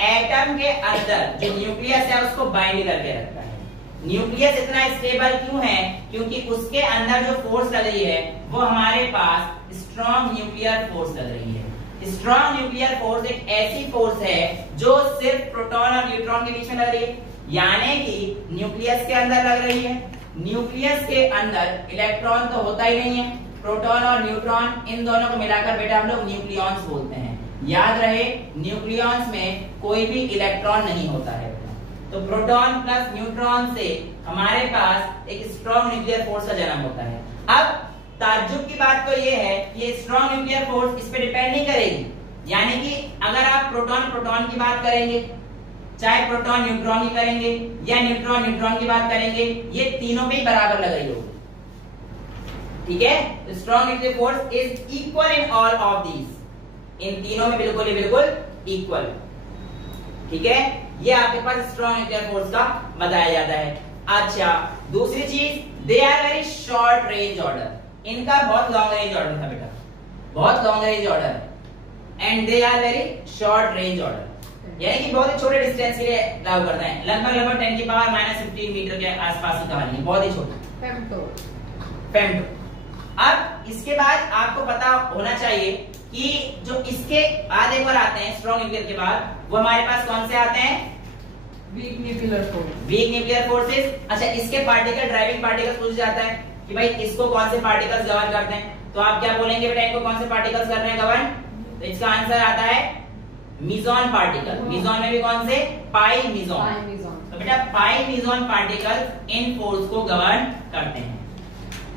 एटम के अंदर जो न्यूक्लियस है उसको बाइंड करके रखता है। न्यूक्लियस इतना स्टेबल क्यों है? क्योंकि उसके अंदर जो फोर्स लग रही है वो हमारे पास स्ट्रॉन्ग न्यूक्लियर फोर्स लग रही है। स्ट्रॉन्ग न्यूक्लियर फोर्स एक ऐसी फोर्स है जो सिर्फ प्रोटॉन और न्यूट्रॉन के बीच में लग रही है, यानी कि न्यूक्लियस के अंदर लग रही है। न्यूक्लियस के अंदर इलेक्ट्रॉन तो होता ही नहीं है, प्रोटॉन और न्यूट्रॉन इन दोनों को मिलाकर बेटा हम लोग न्यूक्लियॉन्स बोलते हैं। याद रहे न्यूक्लियॉन्स में कोई भी इलेक्ट्रॉन नहीं होता है। तो प्रोटॉन प्लस न्यूट्रॉन से हमारे पास एक स्ट्रॉन्ग न्यूक्लियर फोर्स का जन्म होता है। अब ताज्जुब की बात तो ये है कि ये स्ट्रॉन्ग न्यूक्लियर फोर्स इस पे डिपेंड नहीं करेगी, यानी कि अगर आप प्रोटॉन प्रोटॉन की बात करेंगे, चाहे प्रोटॉन न्यूट्रॉन की करेंगे या न्यूट्रॉन न्यूट्रॉन की बात करेंगे, ये तीनों पे ही बराबर लग रही होगी। ठीक है, strong nuclear force is equal in all of these, इन तीनों में बिल्कुल ही बिल्कुल इक्वल। ठीक है, ये आपके पास स्ट्रॉन्ग न्यूक्लियर फोर्स का बताया जाता है। अच्छा, दूसरी चीज, they are very short range order, इनका बहुत लॉन्ग रेंज ऑर्डर था बेटा, बहुत लॉन्ग रेंज ऑर्डर है। And they are very short range order, यानी कि बहुत ही छोटे डिस्टेंस के लिए लागू करते हैं, लगभग 10 की पावर -15 मीटर के आसपास की कहानी, बहुत ही छोटा फेम्टो। अब इसके बाद आपको पता होना चाहिए कि जो इसके बाद एक बार आते हैं स्ट्रॉन्ग न्यूक्लियर के बाद, वो हमारे पास कौन से आते हैं? Weak nuclear force. Weak nuclear forces. अच्छा, इसके पार्टिकल ड्राइविंग पार्टिकल्स पूछ जाता है कि भाई इसको कौन से पार्टिकल्स गवर्न करते हैं, तो आप क्या बोलेंगे बेटा, इनको कौन से पार्टिकल्स कर रहे हैं गवर्न? तो इसका आंसर आता है मीजॉन पार्टिकल। मीजॉन में भी कौन से? पाई मीजॉन। तो बेटा पाई मीजॉन पार्टिकल्स इन फोर्स को गवर्न करते हैं।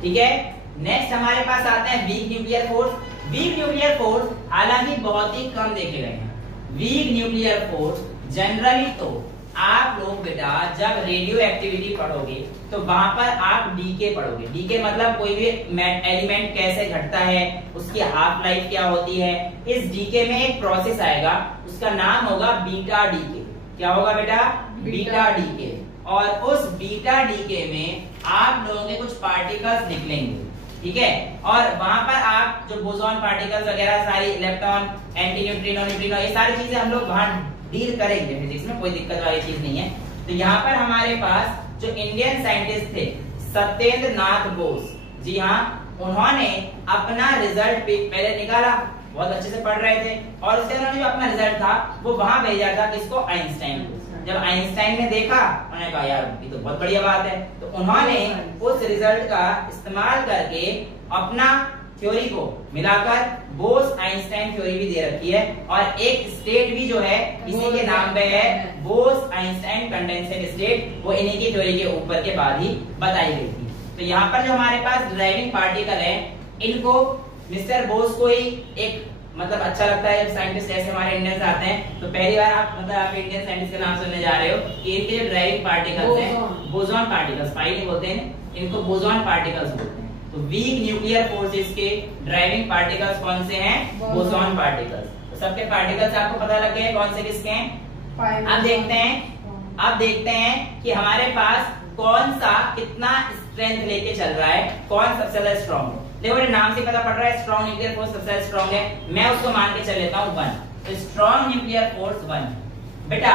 ठीक है, नेक्स्ट हमारे पास आते हैं weak nuclear force. Weak nuclear force हालांकि बहुत ही कम देखे गए हैं। वीक न्यूक्लियर फोर्स जनरली तो आप लोग बेटा जब रेडियो एक्टिविटी पढ़ोगे तो वहां पर आप डीके पढ़ोगे। डीके मतलब कोई भी एलिमेंट कैसे घटता है, उसकी हाफ लाइफ क्या होती है। इस डीके में एक प्रोसेस आएगा, उसका नाम होगा बीटा डीके। क्या होगा बेटा? Beta decay. और उस बीटा डीके में आप लोगों के कुछ पार्टिकल्स निकलेंगे। ठीक है, और वहां पर आप जो बोसॉन पार्टिकल्स वगैरह सारी, इलेक्ट्रॉन, एंटी न्यूट्रिनो, न्यूट्रिनो, ये सारी चीजें हम लोग वहां डील करेंगे फिजिक्स में, कोई दिक्कत वाली चीज नहीं है। तो यहाँ पर हमारे पास जो इंडियन साइंटिस्ट थे सत्येंद्र नाथ बोस, जी हाँ, उन्होंने अपना रिजल्ट पहले निकाला, बहुत अच्छे से पढ़ रहे थे, और उसके उन्होंने जो अपना रिजल्ट था वो वहां भेजा था किसको? आइंस्टाइन को। जब आइंस्टाइन ने देखा, उन्होंने कहा यार ये तो बहुत बढ़िया बात है, तो उन्होंने उस रिजल्ट का इस्तेमाल करके अपना थ्योरी को मिलाकर बोस आइंस्टाइन थ्योरी भी दे रखी है, और एक स्टेट भी जो है इसी के नाम पे है, बोस आइंस्टाइन कंडेंसेट स्टेट, वो इन्हीं की थ्योरी के ऊपर के बाद ही बताई गई थी। तो यहाँ पर जो हमारे पास ड्राइविंग पार्टिकल है, इनको मिस्टर बोस को ही एक मतलब अच्छा लगता है जब साइंटिस्ट ऐसे हमारे इंडियंस आते हैं, तो पहली बार आप मतलब आप इंडियन साइंटिस्ट का नाम सुनने जा रहे हो कि इनके जो ड्राइविंग पार्टिकल्स हैं, बोसॉन पार्टिकल्स, पाई नहीं बोलते हैं इनको, बोसॉन पार्टिकल्स बोलते हैं। तो वीक न्यूक्लियर फोर्सेस के ड्राइविंग पार्टिकल्स कौन से हैं? Boson particles. तो सबके पार्टिकल्स आपको पता लग गए कौन से किसके हैं। अब देखते हैं कि हमारे पास कौन सा कितना स्ट्रेंथ लेके चल रहा है, कौन सबसे ज्यादा स्ट्रॉन्ग है। देखो मेरे नाम से पता पड़ रहा है स्ट्रॉन्ग न्यूक्लियर फोर्स सबसे ज्यादा स्ट्रॉन्ग है, मैं उसको मान के चल लेता हूँ 1। तो स्ट्रॉन्ग न्यूक्लियर फोर्स 1। बेटा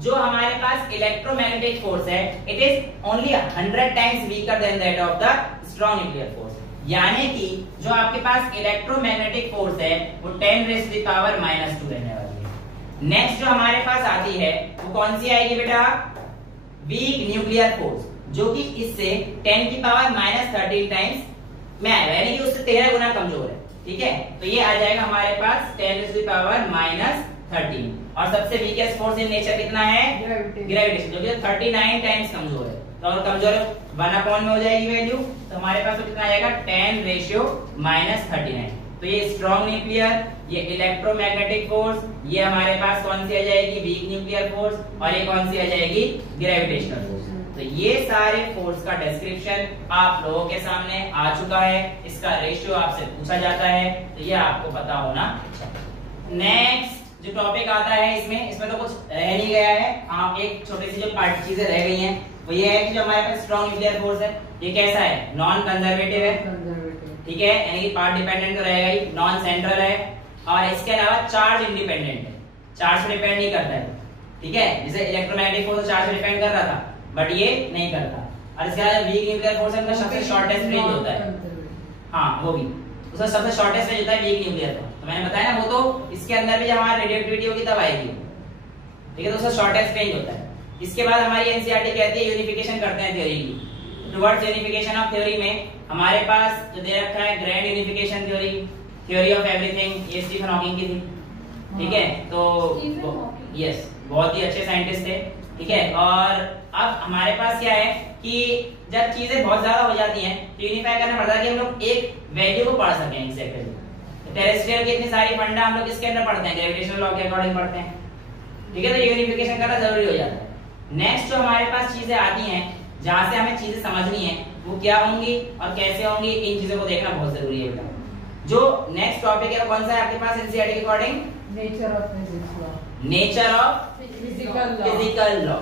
जो हमारे पास इलेक्ट्रोमैग्नेटिक फोर्स है, it is only 100 times weaker then that of the strong nuclear force. यानी कि जो आपके पास इलेक्ट्रोमैग्नेटिक फोर्स है वो 10⁻⁻² रहने वाली है। नेक्स्ट जो हमारे पास आती है वो कौन सी आएगी बेटा? वीक न्यूक्लियर फोर्स, जो कि इससे 10⁻³ टाइम्स में आएगा, यानी कि उससे 13 गुना कमजोर है। ठीक है, तो ये आ जाएगा हमारे पास 10⁻⁻13। और सबसे वीकेस्ट फोर्स इन नेचर कितना है? ग्रेविटेशन, जो कि 39 टाइम्स कमजोर है। तो और कमजोर 1/में हो जाएगी वैल्यू, तो हमारे पास कितना आएगा? 10⁻⁻39। तो ये स्ट्रॉन्ग न्यूक्लियर, ये इलेक्ट्रोमैग्नेटिक फोर्स, ये हमारे पास कौन सी आ जाएगी? वीक न्यूक्लियर फोर्स, और ये कौन सी आ जाएगी? Gravitational force. तो ये सारे फोर्स का डिस्क्रिप्शन आप लोगों के सामने आ चुका है, इसका रेशियो आपसे पूछा जाता है, तो ये आपको पता होना चाहिए। नेक्स्ट जो टॉपिक आता है इसमें तो कुछ रह नहीं गया है। हाँ, एक छोटी सी जो पार्ट चीजें रह गई हैं वो ये है कि जो हमारे पास स्ट्रॉन्ग न्यूक्लियर फोर्स है ये कैसा है? नॉन कंजर्वेटिव है। ठीक है, यानी कि पार्ट डिपेंडेंट तो रहेगा ही, नॉन सेंट्रल है, और इसके अलावा चार्ज इंडिपेंडेंट है, चार्ज पर डिपेंड नहीं करता है। ठीक है, जैसे इलेक्ट्रोमैग्नेटिक फोर्स चार्ज पर डिपेंड कर रहा था, बट ये नहीं करता। और इसके अलावा वीक न्यूक्लियर फोर्स है, सबसे शॉर्टेस्ट रेंज होता है। हाँ, वो भी उसका सबसे शॉर्टेस्ट रेंज होता है वीक न्यूक्लियर का। तो मैंने बताया ना, वो तो इसके अंदर भी जब हमारी रेडियोएक्टिविटी होगी तब आएगी। ठीक है, तो उसका शॉर्टेस्ट रेंज होता है। इसके बाद हमारी एनसीईआरटी कहती है यूनिफिकेशन करते हैं थ्योरी की। टुवर्ड्स यूनिफिकेशन ऑफ थ्योरी में हमारे पास जो दे रखा है grand unification theory, theory of everything, ये स्टीफन हॉकिंग की थी। ठीक है। तो यस, बहुत ही अच्छे साइंटिस्ट थे, ठीक है। और अब हमारे पास क्या है कि जब चीजें बहुत ज्यादा हो जाती हैं तो यूनिफाई करना पड़ता है कि हम लोग एक वैल्यू को पढ़ सकें एग्जैक्टली। टेरेस्ट्रियल की इतनी सारी फंडा हम लोग इसके अंदर पढ़ते हैं, ग्रेविटेशनल लॉ के अकॉर्डिंग पढ़ते हैं, ठीक है। तो यूनिफिकेशन करना जरूरी हो जाता है। नेक्स्ट जो हमारे पास चीजें आती हैं जहां से हमें चीजें समझनी है वो क्या होंगी और कैसे होंगी, इन चीजों को देखना बहुत जरूरी है बेटा। जो नेक्स्ट टॉपिक है वो कौन सा है आपके पास एनसीईआरटी के according? Nature of physics law. Nature of physical law.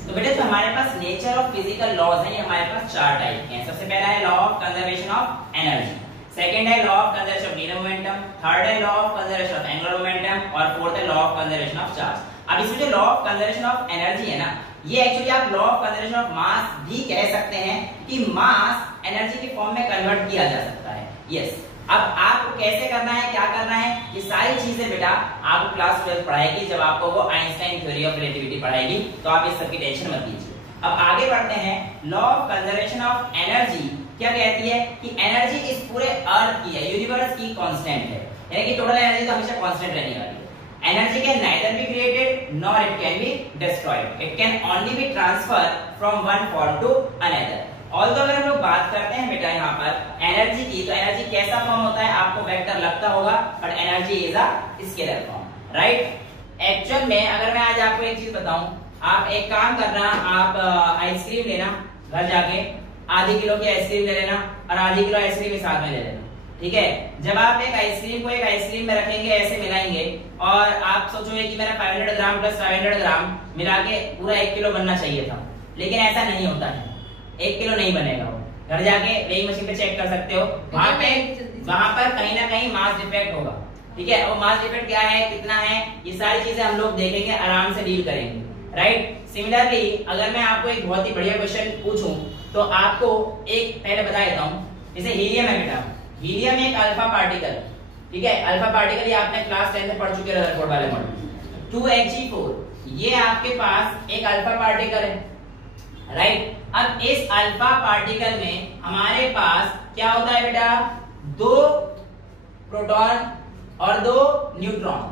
तो बेटा जो हमारे पास नेचर ऑफ फिजिकल लॉज है, ये हमारे पास 4 टाइप के हैं। सबसे पहला है law of conservation of energy, second है law of conservation of linear momentum, third है law of conservation of angular momentum और फोर्थ है law of conservation of charge. अब इसमें जो law of conservation of energy है ना, ये एक्चुअली आप law of conservation of mass भी कह सकते हैं कि मास एनर्जी के फॉर्म में कन्वर्ट किया जा सकता है। यस, अब आपको कैसे करना है, क्या करना है, ये सारी चीजें बेटा आपको क्लास 12 पढ़ाएगी, जब आपको वो आइंस्टाइन थ्योरी ऑफ रिलेटिविटी पढ़ाएगी, तो आप इस सब की टेंशन मत लीजिए। अब आगे बढ़ते हैं। Law of conservation of energy क्या कहती है कि एनर्जी इस पूरे अर्थ की है, यूनिवर्स की कांस्टेंट है, यानी कि टोटल एनर्जी तो हमेशा कांस्टेंट रहने वाली है। Energy can neither be created nor it can be destroyed, it can only be transfer from one form to another. Although अगर हम लोग बात करते हैं बेटा यहाँ पर एनर्जी की, तो एनर्जी कैसा फॉर्म होता है आपको वेक्टर लगता होगा, but energy is a scalar form, right. Actual में अगर मैं आज आपको एक चीज बताऊं, आप एक काम करना, आप आइसक्रीम लेना, घर जाके आधी किलो की आइसक्रीम ले लेना और आधी किलो आइसक्रीम के साथ में ले लेना, ठीक है। जब आप एक आइसक्रीम को एक आइसक्रीम में रखेंगे, ऐसे मिलाएंगे और आप सोचोगे कि मेरा 500 ग्राम प्लस 500 ग्राम मिला के पूरा 1 किलो बनना चाहिए था, लेकिन ऐसा नहीं होता है, 1 किलो नहीं बनेगा। वो घर जाके वेइंग मशीन पे चेक कर सकते हो, वहां पर कहीं ना कहीं मास डिफेक्ट होगा, ठीक है। और मास डिफेक्ट क्या है, कितना है, ये सारी चीजें हम लोग देखेंगे, आराम से डील करेंगे, राइट। सिमिलरली अगर मैं आपको एक बहुत ही बढ़िया क्वेश्चन पूछूं तो आपको एक पहले बता देता हूं, जैसे हीलियम है बेटा, हीलियम एक अल्फा पार्टिकल, ठीक है। अल्फा पार्टिकल ये आपने क्लास 10 में पढ़ चुके हैं रदरफोर्ड वाले मॉडल। 2He4 ये आपके पास एक अल्फा पार्टिकल है, राइट। अब इस अल्फा पार्टिकल में हमारे पास क्या होता है बेटा, 2 प्रोटॉन और 2 न्यूट्रॉन,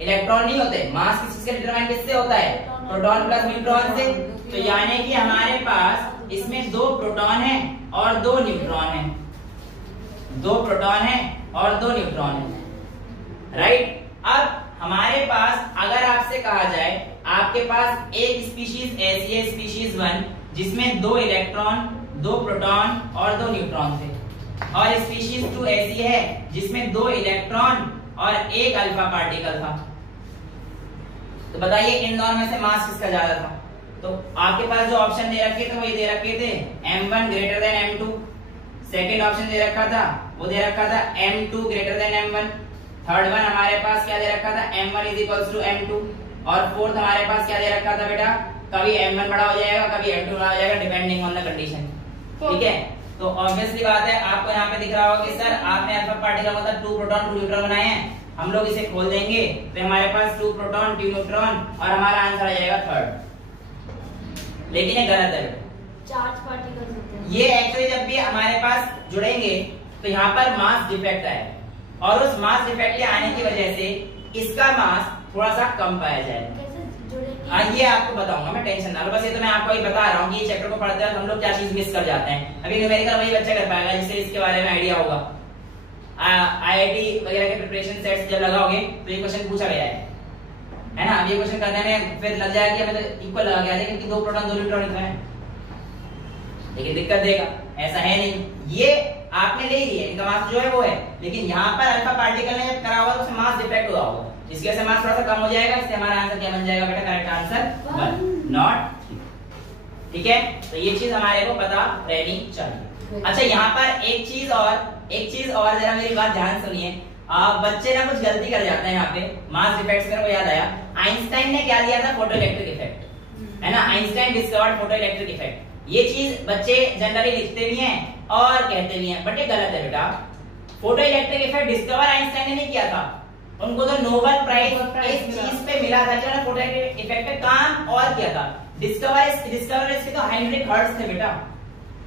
इलेक्ट्रॉन नहीं होते। मास किस चीज से डिटरमाइन किससे होता है, प्रोटॉन प्लस न्यूट्रॉन से। तो यानी कि हमारे पास इसमें 2 प्रोटॉन है और 2 न्यूट्रॉन है, 2 प्रोटॉन है और 2 न्यूट्रॉन है, राइट। अब हमारे पास अगर आपसे कहा जाए आपके पास एक स्पीशीज ऐसी है, स्पीशीज 1, जिसमें 2 इलेक्ट्रॉन, 2 प्रोटॉन और 2 न्यूट्रॉन थे, और स्पीशीज 2 ऐसी है जिसमें 2 इलेक्ट्रॉन और 1 अल्फा पार्टिकल था, तो बताइए इन दोनों में से मास किसका ज्यादा था। तो आपके पास जो ऑप्शन दे रखे थे वो ये दे रखे थे m1 greater than m2, second option दे रखा था वो दे रखा था m2 greater than m1, third one हमारे पास क्या दे रखा था m1 is equals to m2, और फोर्थ हमारे पास क्या दे रखा था बेटा, कभी m1 बड़ा हो जाएगा कभी m2 बड़ा हो जाएगा, डिपेंडिंग ऑन द कंडीशन, ठीक है। तो ऑब्वियसली बात है, आपको यहाँ पे दिख रहा होगा कि सर आपने अल्फा पार्टिकल मतलब 2 प्रोटॉन 2 न्यूट्रॉन बनाए हैं, हम लोग इसे खोल देंगे तो हमारे पास 2 प्रोटॉन 2 न्यूट्रॉन और हमारा आंसर आ जाएगा 3rd, लेकिन ये गलत है। चार्ज पार्टिकल्स होते हैं ये एक्चुअली जब भी हमारे पास जुड़ेंगे तो यहाँ पर मास डिफेक्ट है, और उस मास डिफेक्ट के आने की वजह से इसका मास थोड़ा सा कम पाया जाएगा। ये आपको बताऊंगा मैं, टेंशन ना लो, बस ये तो मैं आपको ही बता रहा हूँ कि ये चैप्टर को पढ़ते हैं हम लोग क्या चीज मिस कर जाते हैं। अभी न्यूमेरिकल वही बच्चा कर पाएगा जिससे इसके बारे में आइडिया होगा। आईआईटी वगैरह के प्रिपरेशन सेट्स जब लगाओगे तो ये क्वेश्चन पूछा गया है ना। अब ये क्वेश्चन करने में फिर लग जाएगा कि हमें तो इक्वल लगा गया, लेकिन 2 प्रोटॉन 2 न्यूट्रॉन है, लेकिन दिक्कत देगा, ऐसा है नहीं। ये आपने ले लिया, इनका मास जो है वो है, लेकिन यहाँ पर अल्फा पार्टिकल ने जब करा होगा तो उसमें मास डिफेक्ट हुआ होगा, इसकी वजह से मास थोड़ा सा कम हो जाएगा, इससे हमारा आंसर क्या बन जाएगा बेटा, करेक्ट आंसर 1 नॉट 3, ठीक है। तो ये चीज हमारे को पता रहनी चाहिए। अच्छा यहाँ पर एक चीज और जरा मेरी बात ध्यान सुनिए, बच्चे ना कुछ गलती कर जाते हैं यहाँ पे, मास डिफेक्ट्स मेरे को याद आया, आइंस्टाइन ने क्या दिया था, फोटो इलेक्ट्रिक इफेक्ट, है ना। Einstein discovered photo electric effect. ये चीज बच्चे जनरली लिखते भी हैं और कहते भी हैं, बट ये गलत है बेटा। Photo electric effect discover Einstein ने नहीं किया था, उनको तो नोबेल प्राइज इस चीज पे मिला था कि उन्होंने फोटो इलेक्ट्रिक इफेक्ट पे काम और किया था। डिस्कवर इसके तो हेनरी हर्ट्ज थे बेटा,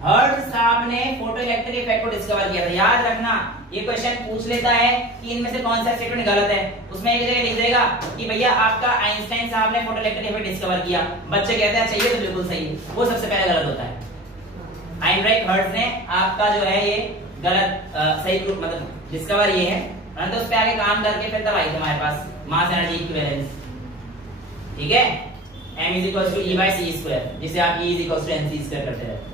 हर्ट्ज साहब ने फोटोइलेक्ट्रिक इफेक्ट को डिस्कवर किया था। याद रखना ये क्वेश्चन पूछ लेता है कि इनमें से कौन सा स्टेटमेंट गलत है, उसमें एक जगह लिख देगा कि भैया आपका आइंस्टाइन साहब ने फोटोइलेक्ट्रिक इफेक्ट डिस्कवर किया, बच्चे कहते हैं अच्छा ये तो बिल्कुल सही है, वो सबसे पहले गलत होता है। हाइनराइक हर्ट्ज ने आपका जो है ये गलत सही मतलब डिस्कवर ये है, परंतु उस पे आगे काम करके फिर तब आई हमारे पास मास एनर्जी इक्विवेलेंस, ठीक है, m = E/c², जिसे आप E = mc² करते रहते हैं।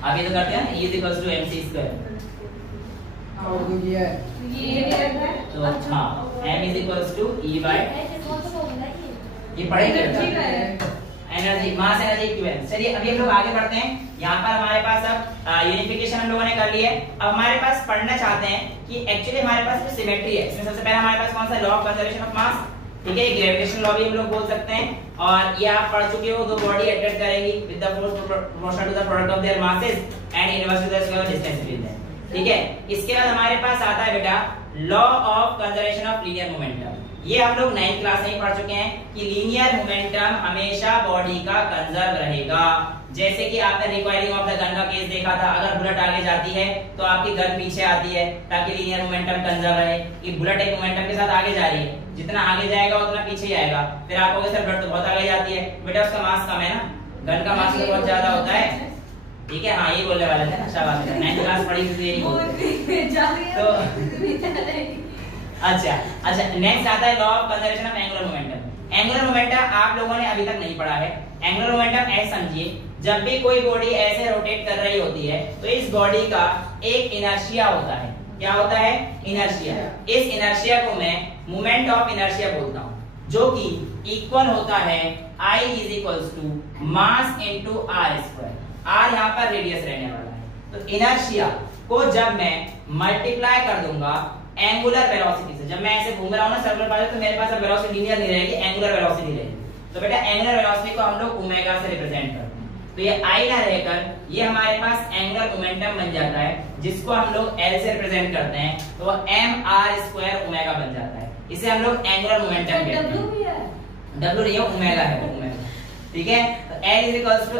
आप ये तो करते हैं E = mc²। तो हाँ m = E/, ये पढ़ेंगे एनर्जी मास एनर्जी इक्विवेलेंस। चलिए अभी हम लोग आगे बढ़ते हैं। यहाँ पर हमारे पास अब यूनिफिकेशन हम लोगों ने कर लिया है। अब हमारे पास पढ़ना चाहते हैं कि एक्चुअली हमारे पास जो सिमेट्री है, इसमें सबसे पहला हमारे पास कौन सा लॉ ऑफ कंजर्वेशन ऑफ मास, ठीक है, ग्रेविटेशनल लॉ भी हम लोग बोल सकते हैं, और ये आप पढ़ चुके हो, दो बॉडी अट्रैक्ट करेंगी with the force proportional to the product of their masses and inverse to the square of distance between them, ठीक है। इसके बाद हमारे पास आता है बेटा law of conservation of linear momentum. ये हम लोग 9th क्लास में ही पढ़ चुके हैं कि लीनियर मोमेंटम हमेशा बॉडी का कंजर्व रहेगा। जैसे कि आपने रिकॉइलिंग ऑफ द गन का केस देखा था, अगर बुलेट आगे जाती है तो आपकी गन पीछे आती है ताकि लीनियर मोमेंटम कंजर्व रहे। कि बुलेट एक मोमेंटम के साथ आगे जा रही है, जितना आगे जाएगा उतना पीछे ही आएगा, फिर आप कहोगे सर बुलेट तो बहुत आगे जाती है, बेटा उसका मास कम है ना, गन का मास तो बहुत ज्यादा होता है, ठीक है। हाँ ये बोलने वाले थे ना, शाबाश, 9th क्लास पढ़ी थी ये तो अच्छा। नेक्स्ट आता है law of conservation of angular momentum. Angular momentum आप लोगों ने अभी तक नहीं पढ़ा है। एंगुलर मोमेंटम ऐसे समझिए, जब भी कोई बॉडी ऐसे रोटेट कर रही होती है तो इस बॉडी का एक इनर्शिया होता है। क्या होता है? इनर्शिया। इस इनर्शिया को मैं मोमेंट ऑफ इनर्शिया बोलता हूँ, जो कि इक्वल होता है I = मास × r²। r यहाँ पर रेडियस रहने वाला है, तो इनर्शिया को जब मैं मल्टीप्लाई कर दूंगा एंगुलर वेलोसिटी से, जब मैं ऐसे घूम रहा हूं ना सर्कुलर पाथ, तो मेरे पास अब वेलोसिटी लीनियर नहीं रहेगी, एंगुलर वेलोसिटी रहेगी। तो बेटा एंगुलर वेलोसिटी को हम लोग ओमेगा से रिप्रेजेंट करते हैं, तो ये I ना रहकर ये हमारे पास एंगुलर मोमेंटम बन जाता है, जिसको हम लोग L से रिप्रेजेंट करते हैं, तो वो mr² ओमेगा बन जाता है। इसे हम लोग एंगुलर मोमेंटम कहते हैं। W नहीं है, ओमेगा है, ओमेगा, ठीक है। तो L =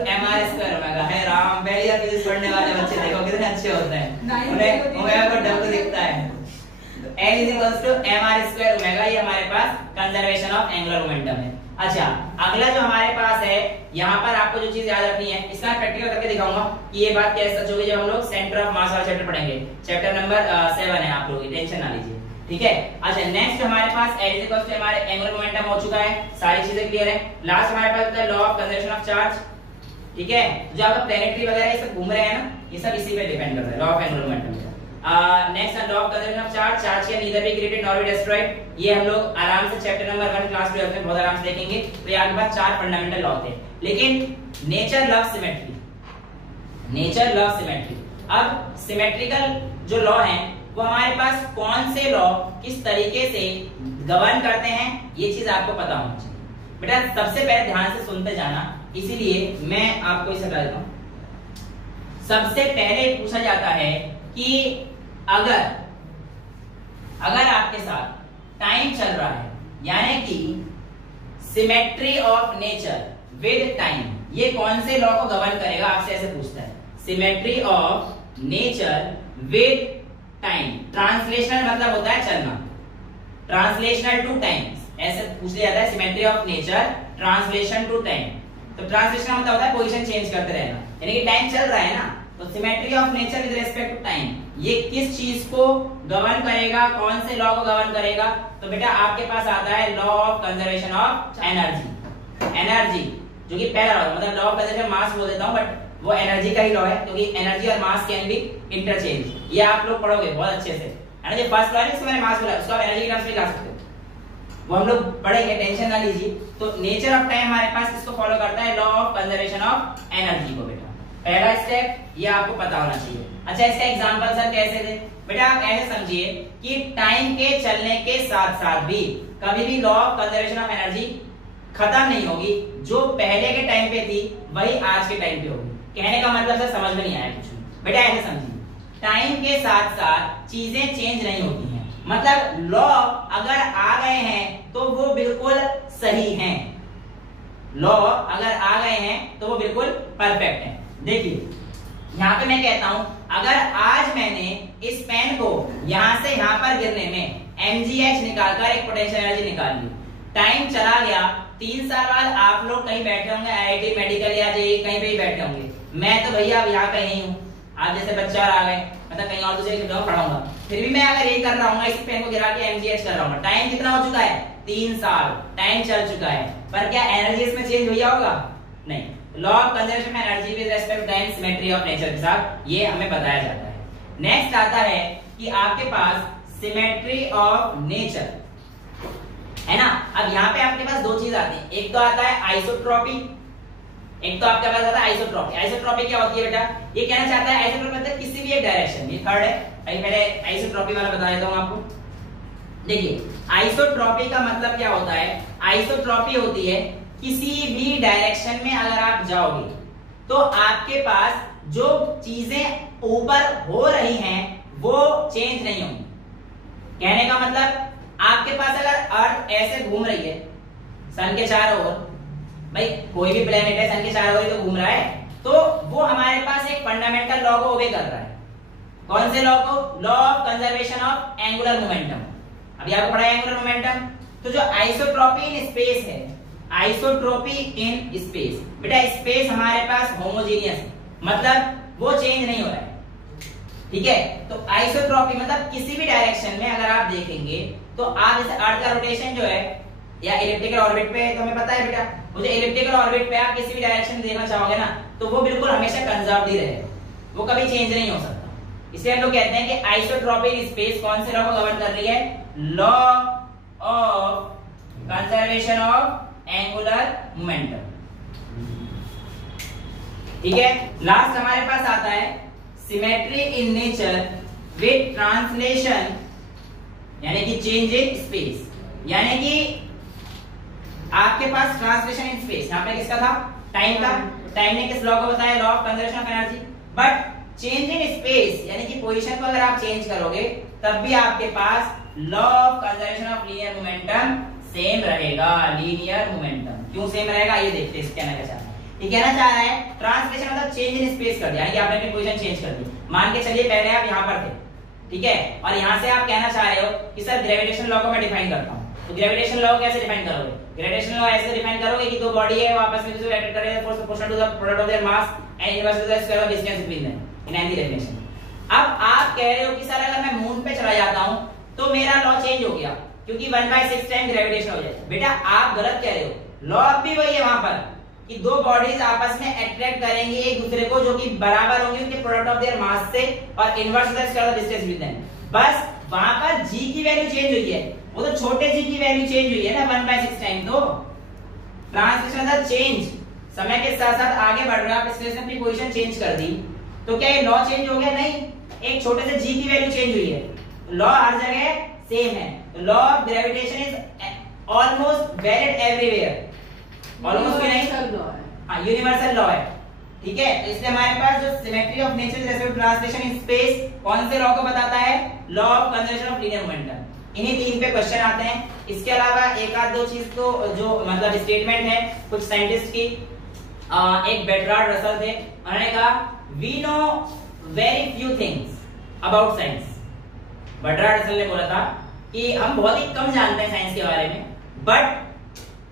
mr² ओमेगा है। राम पहली बार फिजिक्स पढ़ने वाले बच्चे देखो कितने अच्छे होते हैं, उन्हें ओमेगा को W दिखता है। L = mr² ओमेगा, ये हमारे पास कंजर्वेशन ऑफ एंगुलर मोमेंटम है। अच्छा, अगला जो हमारे पास है, यहाँ पर आपको जो चीज याद रखनी है, इसका प्रैक्टिकल करके दिखाऊंगा कि ये बात कैसे सच होगी जब हम लोग सेंटर ऑफ मास वाला चैप्टर पढ़ेंगे। चैप्टर नंबर 7 है, आप लोग टेंशन ना लीजिए, ठीक है। अच्छा, नेक्स्ट हमारे पास L = हमारे एंगुलर मोमेंटम हो चुका है, सारी चीजें क्लियर है। लास्ट हमारे पास होता है law of conservation of charge, ठीक है। जो आपका प्लैनेटरी वगैरह ये सब घूम रहे हैं ना, ये सब इसी पे डिपेंड करता है, law of angular momentum. Next law of conservation of charge, charge can neither be created nor be destroyed. ये हम लोग आराम से चैप्टर नंबर 1 क्लास 12 में बहुत आराम से देखेंगे। तो ये आपके पास 4 फंडामेंटल लॉ थे। लेकिन nature love symmetry, nature love symmetry. अब सिमेट्रिकल जो लॉ हैं वो हमारे पास कौन से लॉ किस तरीके से गवर्न करते हैं, ये चीज आपको पता होना चाहिए। बेटा सबसे पहले ध्यान से सुनते जाना, इसीलिए मैं आपको इसे बता देता हूं। सबसे पहले पूछा जाता है कि अगर आपके साथ टाइम चल रहा है, यानी कि symmetry of nature with time, ये कौन से लॉ को गवर्न करेगा, आपसे ऐसे पूछता है। Symmetry of nature with time, translational मतलब होता है चलना, ट्रांसलेशनल टू टाइम ऐसे पूछ लिया जाता है। Symmetry of nature translation to time, तो ट्रांसलेशन मतलब होता है पोजीशन चेंज करते रहना, यानी कि टाइम चल रहा है ना, तो symmetry of nature with respect to time, ये किस चीज को गवर्न करेगा, कौन से लॉ को गवर्न करेगा? तो बेटा आपके पास आता है law of conservation of energy. Energy जो कि पहला लॉ, मतलब लॉ ऑफ कंजर्वेशन मास बोल देता हूं, बट वो एनर्जी का ही लॉ है, क्योंकि एनर्जी और मास कैन बी इंटरचेंज। ये आप लोग पढ़ोगे बहुत अच्छे से, है ना। जो फर्स्ट लॉ है इसको मैंने मास बोला, उसको आप एनर्जी के टर्म्स में ला सकते हो, वो हम लोग पढ़ेंगे, टेंशन ना लीजिए। तो नेचर ऑफ टाइम हमारे पास किसको फॉलो करता है? Law of conservation of energy को। बेटा पहला स्टेप ये आपको पता होना चाहिए। अच्छा, इसका एग्जांपल सर कैसे दे? बेटा आप ऐसे समझिए कि टाइम के चलने के साथ साथ भी कभी भी law of conservation of energy खत्म नहीं होगी। जो पहले के टाइम पे थी वही आज के टाइम पे होगी। कहने का मतलब सर समझ में नहीं आया कुछ। बेटा ऐसे समझिए, टाइम के साथ साथ चीजें चेंज नहीं होती हैं, मतलब लॉ अगर आ गए हैं तो वो बिल्कुल सही हैं, लॉ अगर आ गए हैं तो वो बिल्कुल परफेक्ट हैं। देखिए यहाँ पे मैं कहता हूं अगर आज मैंने इस पेन को यहां से यहां पर गिरने में mgh निकालकर एक पोटेंशियल एनर्जी निकाल ली, टाइम चला गया, 3 साल बाद आप लोग कहीं बैठे होंगे IIT मेडिकल या जेईई कहीं पे भी बैठे होंगे, मैं तो भैया अब यहाँ कहीं हूँ, आप जैसे बच्चा और आ गए, मतलब कहीं और दूसरे जगह पढ़ाऊंगा, फिर भी मैं अगर यही कर रहा हूँ, इस पेन को गिरा के mgh कर रहा हूँ, टाइम कितना हो चुका है 3 साल, टाइम चल चुका है, पर क्या एनर्जी इसमें चेंज हुई होगा? नहीं। लॉ ऑफ कंजर्वेशन में energy with respect to time symmetry of nature के साथ ये हमें बताया जाता है। नेक्स्ट आता है कि आपके पास सिमेट्री ऑफ नेचर है ना। अब यहाँ पे आपके पास दो चीज आती है, एक तो आता है आइसोट्रॉपी, एक तो आपके पास आता है आइसोट्रॉपी। आइसोट्रॉपी क्या होती है बेटा? ये कहना चाहता है आइसोट्रॉपी मतलब किसी भी एक डायरेक्शन, ये थर्ड है, अभी पहले आइसोट्रॉपी वाला बता देता हूँ आपको। देखिए आइसोट्रॉपी का मतलब क्या होता है? आइसोट्रॉपी होती है किसी भी डायरेक्शन में अगर आप जाओगे तो आपके पास जो चीजें ऊपर हो रही हैं वो चेंज नहीं होंगी। कहने का मतलब आपके पास अगर अर्थ ऐसे घूम रही है सन के चारों ओर, भाई कोई भी प्लेनेट है सन के चारों ओर तो घूम रहा है, तो वो हमारे पास एक फंडामेंटल लॉ को ओबे कर रहा है। कौन से लॉ को? Law of conservation of angular momentum. अभी आपको पढ़ा है एंगुलर मोमेंटम। तो जो आइसोट्रॉपी इन स्पेस है, आइसोट्रॉपी इन स्पेस, बेटा स्पेस हमारे पास होमोजेनियस है, मतलब वो चेंज नहीं हो रहा है, ठीक है। तो आइसोट्रॉपी मतलब किसी भी डायरेक्शन में अगर आप देखेंगे तो आप जैसे अर्थ का रोटेशन जो है या इलिप्टिकल ऑर्बिट पे, तो हमें पता है बेटा वो जो इलिप्टिकल ऑर्बिट पे आप किसी भी डायरेक्शन देखना चाहोगे ना तो वो बिल्कुल हमेशा कंजर्व्ड ही रहेगा, वो कभी चेंज नहीं हो सकता। इसलिए हम लोग कहते हैं कि आइसोट्रॉपी इन स्पेस कौन से लॉ को गवर्न कर रही है? Law of conservation of angular momentum, ठीक है। लास्ट हमारे पास आता है symmetry in nature with translation, यानी कि चेंज इन स्पेस, यानी कि आपके पास ट्रांसलेशन इन स्पेस, यहां पे किसका था? टाइम का। टाइम ने किस लॉ को बताया? Law of conservation of energy. But change in space यानी कि पोजीशन को अगर आप चेंज करोगे तब भी आपके पास law of conservation of linear momentum same रहेगा। लीनियर मोमेंटम क्यों सेम रहेगा ये देखते हैं। कहना क्या चाह रहा है? ये कहना चाह रहा है ट्रांसलेशन मतलब चेंज इन स्पेस कर दिया, यानी कि आपने अपनी पोजीशन चेंज कर दी। मान के चलिए पहले आप यहाँ पर थे, ठीक है, और यहाँ से आप कहना चाह रहे हो कि सर ग्रेविटेशन लॉ को मैं डिफाइन करता हूँ, तो ग्रेविटेशन लॉ कैसे डिफाइन करोगे? ग्रेविटेशन लॉ ऐसे डिफाइन करोगे कि दो बॉडी है वो आपस में जो एट कर रहे हैं force proportional to the product of their mass and inverse to the square of distance between them in any direction. अब आप कह रहे हो कि सर अगर मैं मून पे चला जाता हूं तो मेरा लॉ चेंज हो गया क्योंकि 1/6 टाइम ग्रेविटेशन हो जाएगा। बेटा आप गलत कह रहे हो, लॉ अब भी वही है वहां पर कि दो बॉडीज आपस में अट्रैक्ट करेंगी एक दूसरे को जो कि बराबर होंगी उनके प्रोडक्ट ऑफ देयर मास से और inverse to the square of distance between them. बस वहां पर g की वैल्यू चेंज हुई है, वो तो छोटे g की वैल्यू चेंज हुई है ना 1/6 टाइम। तो ट्रांसलेशन द चेंज, समय के साथ साथ आगे बढ़ रहा है, आप स्टेशन की पोजीशन चेंज कर दी तो क्या ये लॉ चेंज हो गया? नहीं, एक छोटे से g की वैल्यू चेंज हुई है, लॉ हर जगह सेम है। Law of gravitation is almost valid everywhere. Almost भी नहीं, हां यूनिवर्सल लॉ है, ठीक है। तो इसलिए हमारे पास जो symmetry of nature with respect to translation in space कौन से लॉ को बताता है? Law of conservation of linear momentum. इन्हीं तीन पे क्वेश्चन आते हैं। इसके अलावा एक आध दो चीज तो जो मतलब स्टेटमेंट है कुछ साइंटिस्ट की, एक बेर्ट्रांड रसल थे, उन्होंने कहा we know very few things about science. Bertrand Russell ने बोला था कि हम बहुत ही कम जानते हैं साइंस के बारे में, बट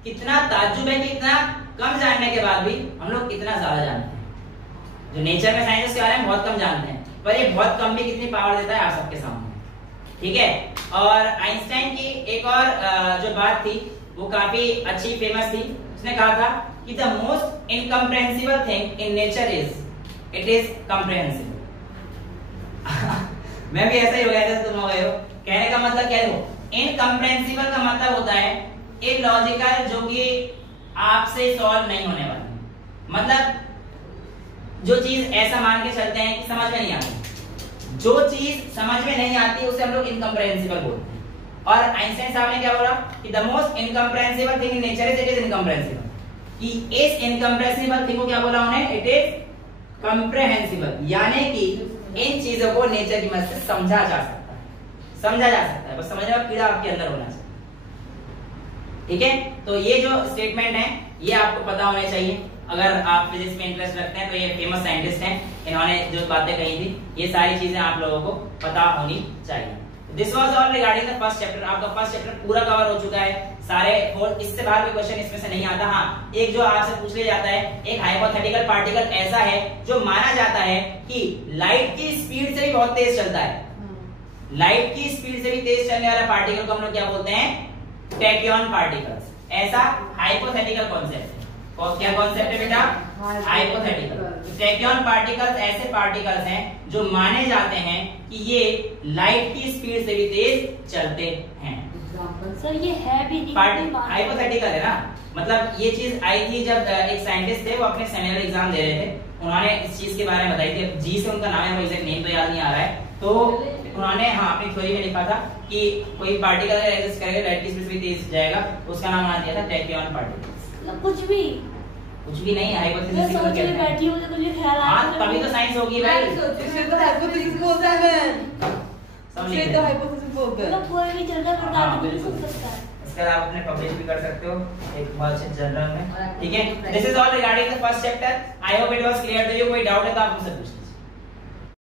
कितना ताज्जुब है कि इतना कम जानने के बाद भी हम लोग इतना ज्यादा जानते हैं। जो नेचर में साइंस के बारे में बहुत कम जानते हैं, पर ये बहुत कम भी कितनी पावर देता है आप सबके सामने, ठीक है। और आइंस्टाइन की एक और जो बात थी वो काफी अच्छी फेमस थी। उसने कहा था कि the most incomprehensible thing in nature is it is comprehensible. मैं भी ऐसा ही हो गया था, तुम हो गए हो। कहने का मतलब क्या है? इनकम्प्रेहेंसिबल का मतलब होता है इलॉजिकल, जो कि आपसे सॉल्व नहीं होने वाली। मतलब जो चीज ऐसा मान के चलते हैं कि समझ में नहीं आती, जो चीज समझ में नहीं आती उसे हम लोग इनकम्प्रेहेंसिबल बोलते हैं। और आइंस्टाइन साहब ने क्या बोला कि the most incomprehensible thing in nature is it is incomprehensible. कि इस इनकम्प्रेहेंसिबल थिंग को क्या बोला उन्हें? इट इज कम्प्रेहेंसिबल, यानी कि इन चीजों को नेचर की मदद से समझा जा सकता है, समझा जा सकता है, बस समझने का कीड़ा आपके अंदर होना चाहिए। ठीक है, तो ये जो स्टेटमेंट है ये आपको पता होने चाहिए। अगर आप फिजिक्स में इंटरेस्ट रखते हैं तो ये फेमस साइंटिस्ट हैं, इन्होंने जो बातें कही थी ये सारी चीजें आप लोगों को पता होनी चाहिए। This was all regarding the first chapter. आपका फर्स्ट चैप्टर पूरा कवर हो चुका है, सारे और इससे बाहर कोई क्वेश्चन इसमें से नहीं आता। हाँ, एक जो आपसे पूछ लिया जाता है, एक हाइपोथेटिकल पार्टिकल ऐसा है जो माना जाता है कि लाइट की स्पीड से भी बहुत तेज चलता है। लाइट की स्पीड से भी तेज चलने वाला पार्टिकल को हम लोग क्या बोलते हैं? टैक्योन पार्टिकल्स। ऐसा हाइपोथेटिकल कॉन्सेप्ट है। और क्या कॉन्सेप्ट है बेटा? हाइपोथेटिकल। टैक्योन पार्टिकल्स ऐसे पार्टिकल्स हैं जो माने जाते हैं कि ये लाइट की स्पीड से भी तेज चलते हैं। सर ये है भी नहीं, हाइपोथेटिकल है ना, मतलब ये चीज आई थी जब एक साइंटिस्ट थे, वो अपने सेमिनर एग्जाम दे रहे थे, उन्होंने इस चीज के बारे में बताई थी। जी से उनका नाम है, एग्जैक्ट नेम तो याद नहीं आ रहा है। तो उन्होंने अपनी थ्योरी में लिखा था कि कोई पार्टिकल अगर एग्जिस्ट करेगा लाइट की स्पीड से भी तेज जाएगा, उसका नाम उन्होंने दिया था टैक्योन पार्टिकल्स। कुछ भी नहीं, हाइपोथेसिस को कहते हैं। बैठी हूं तो मुझे ख्याल आ हां, तभी तो साइंस होगी भाई। इसलिए तो हाइपोथेसिस बोलते हैं। इसलिए तो हाइपोथेसिस बोलते हैं। मतलब कोई भी चलता बता के नहीं सुन सकता है। इसके अलावा आप अपने पब्लिश भी कर सकते हो एक बहुत अच्छे जर्नल में। ठीक है, this is all regarding the first chapter. I hope it was clear to you. कोई डाउट है तो आप मुझसे पूछ लीजिए।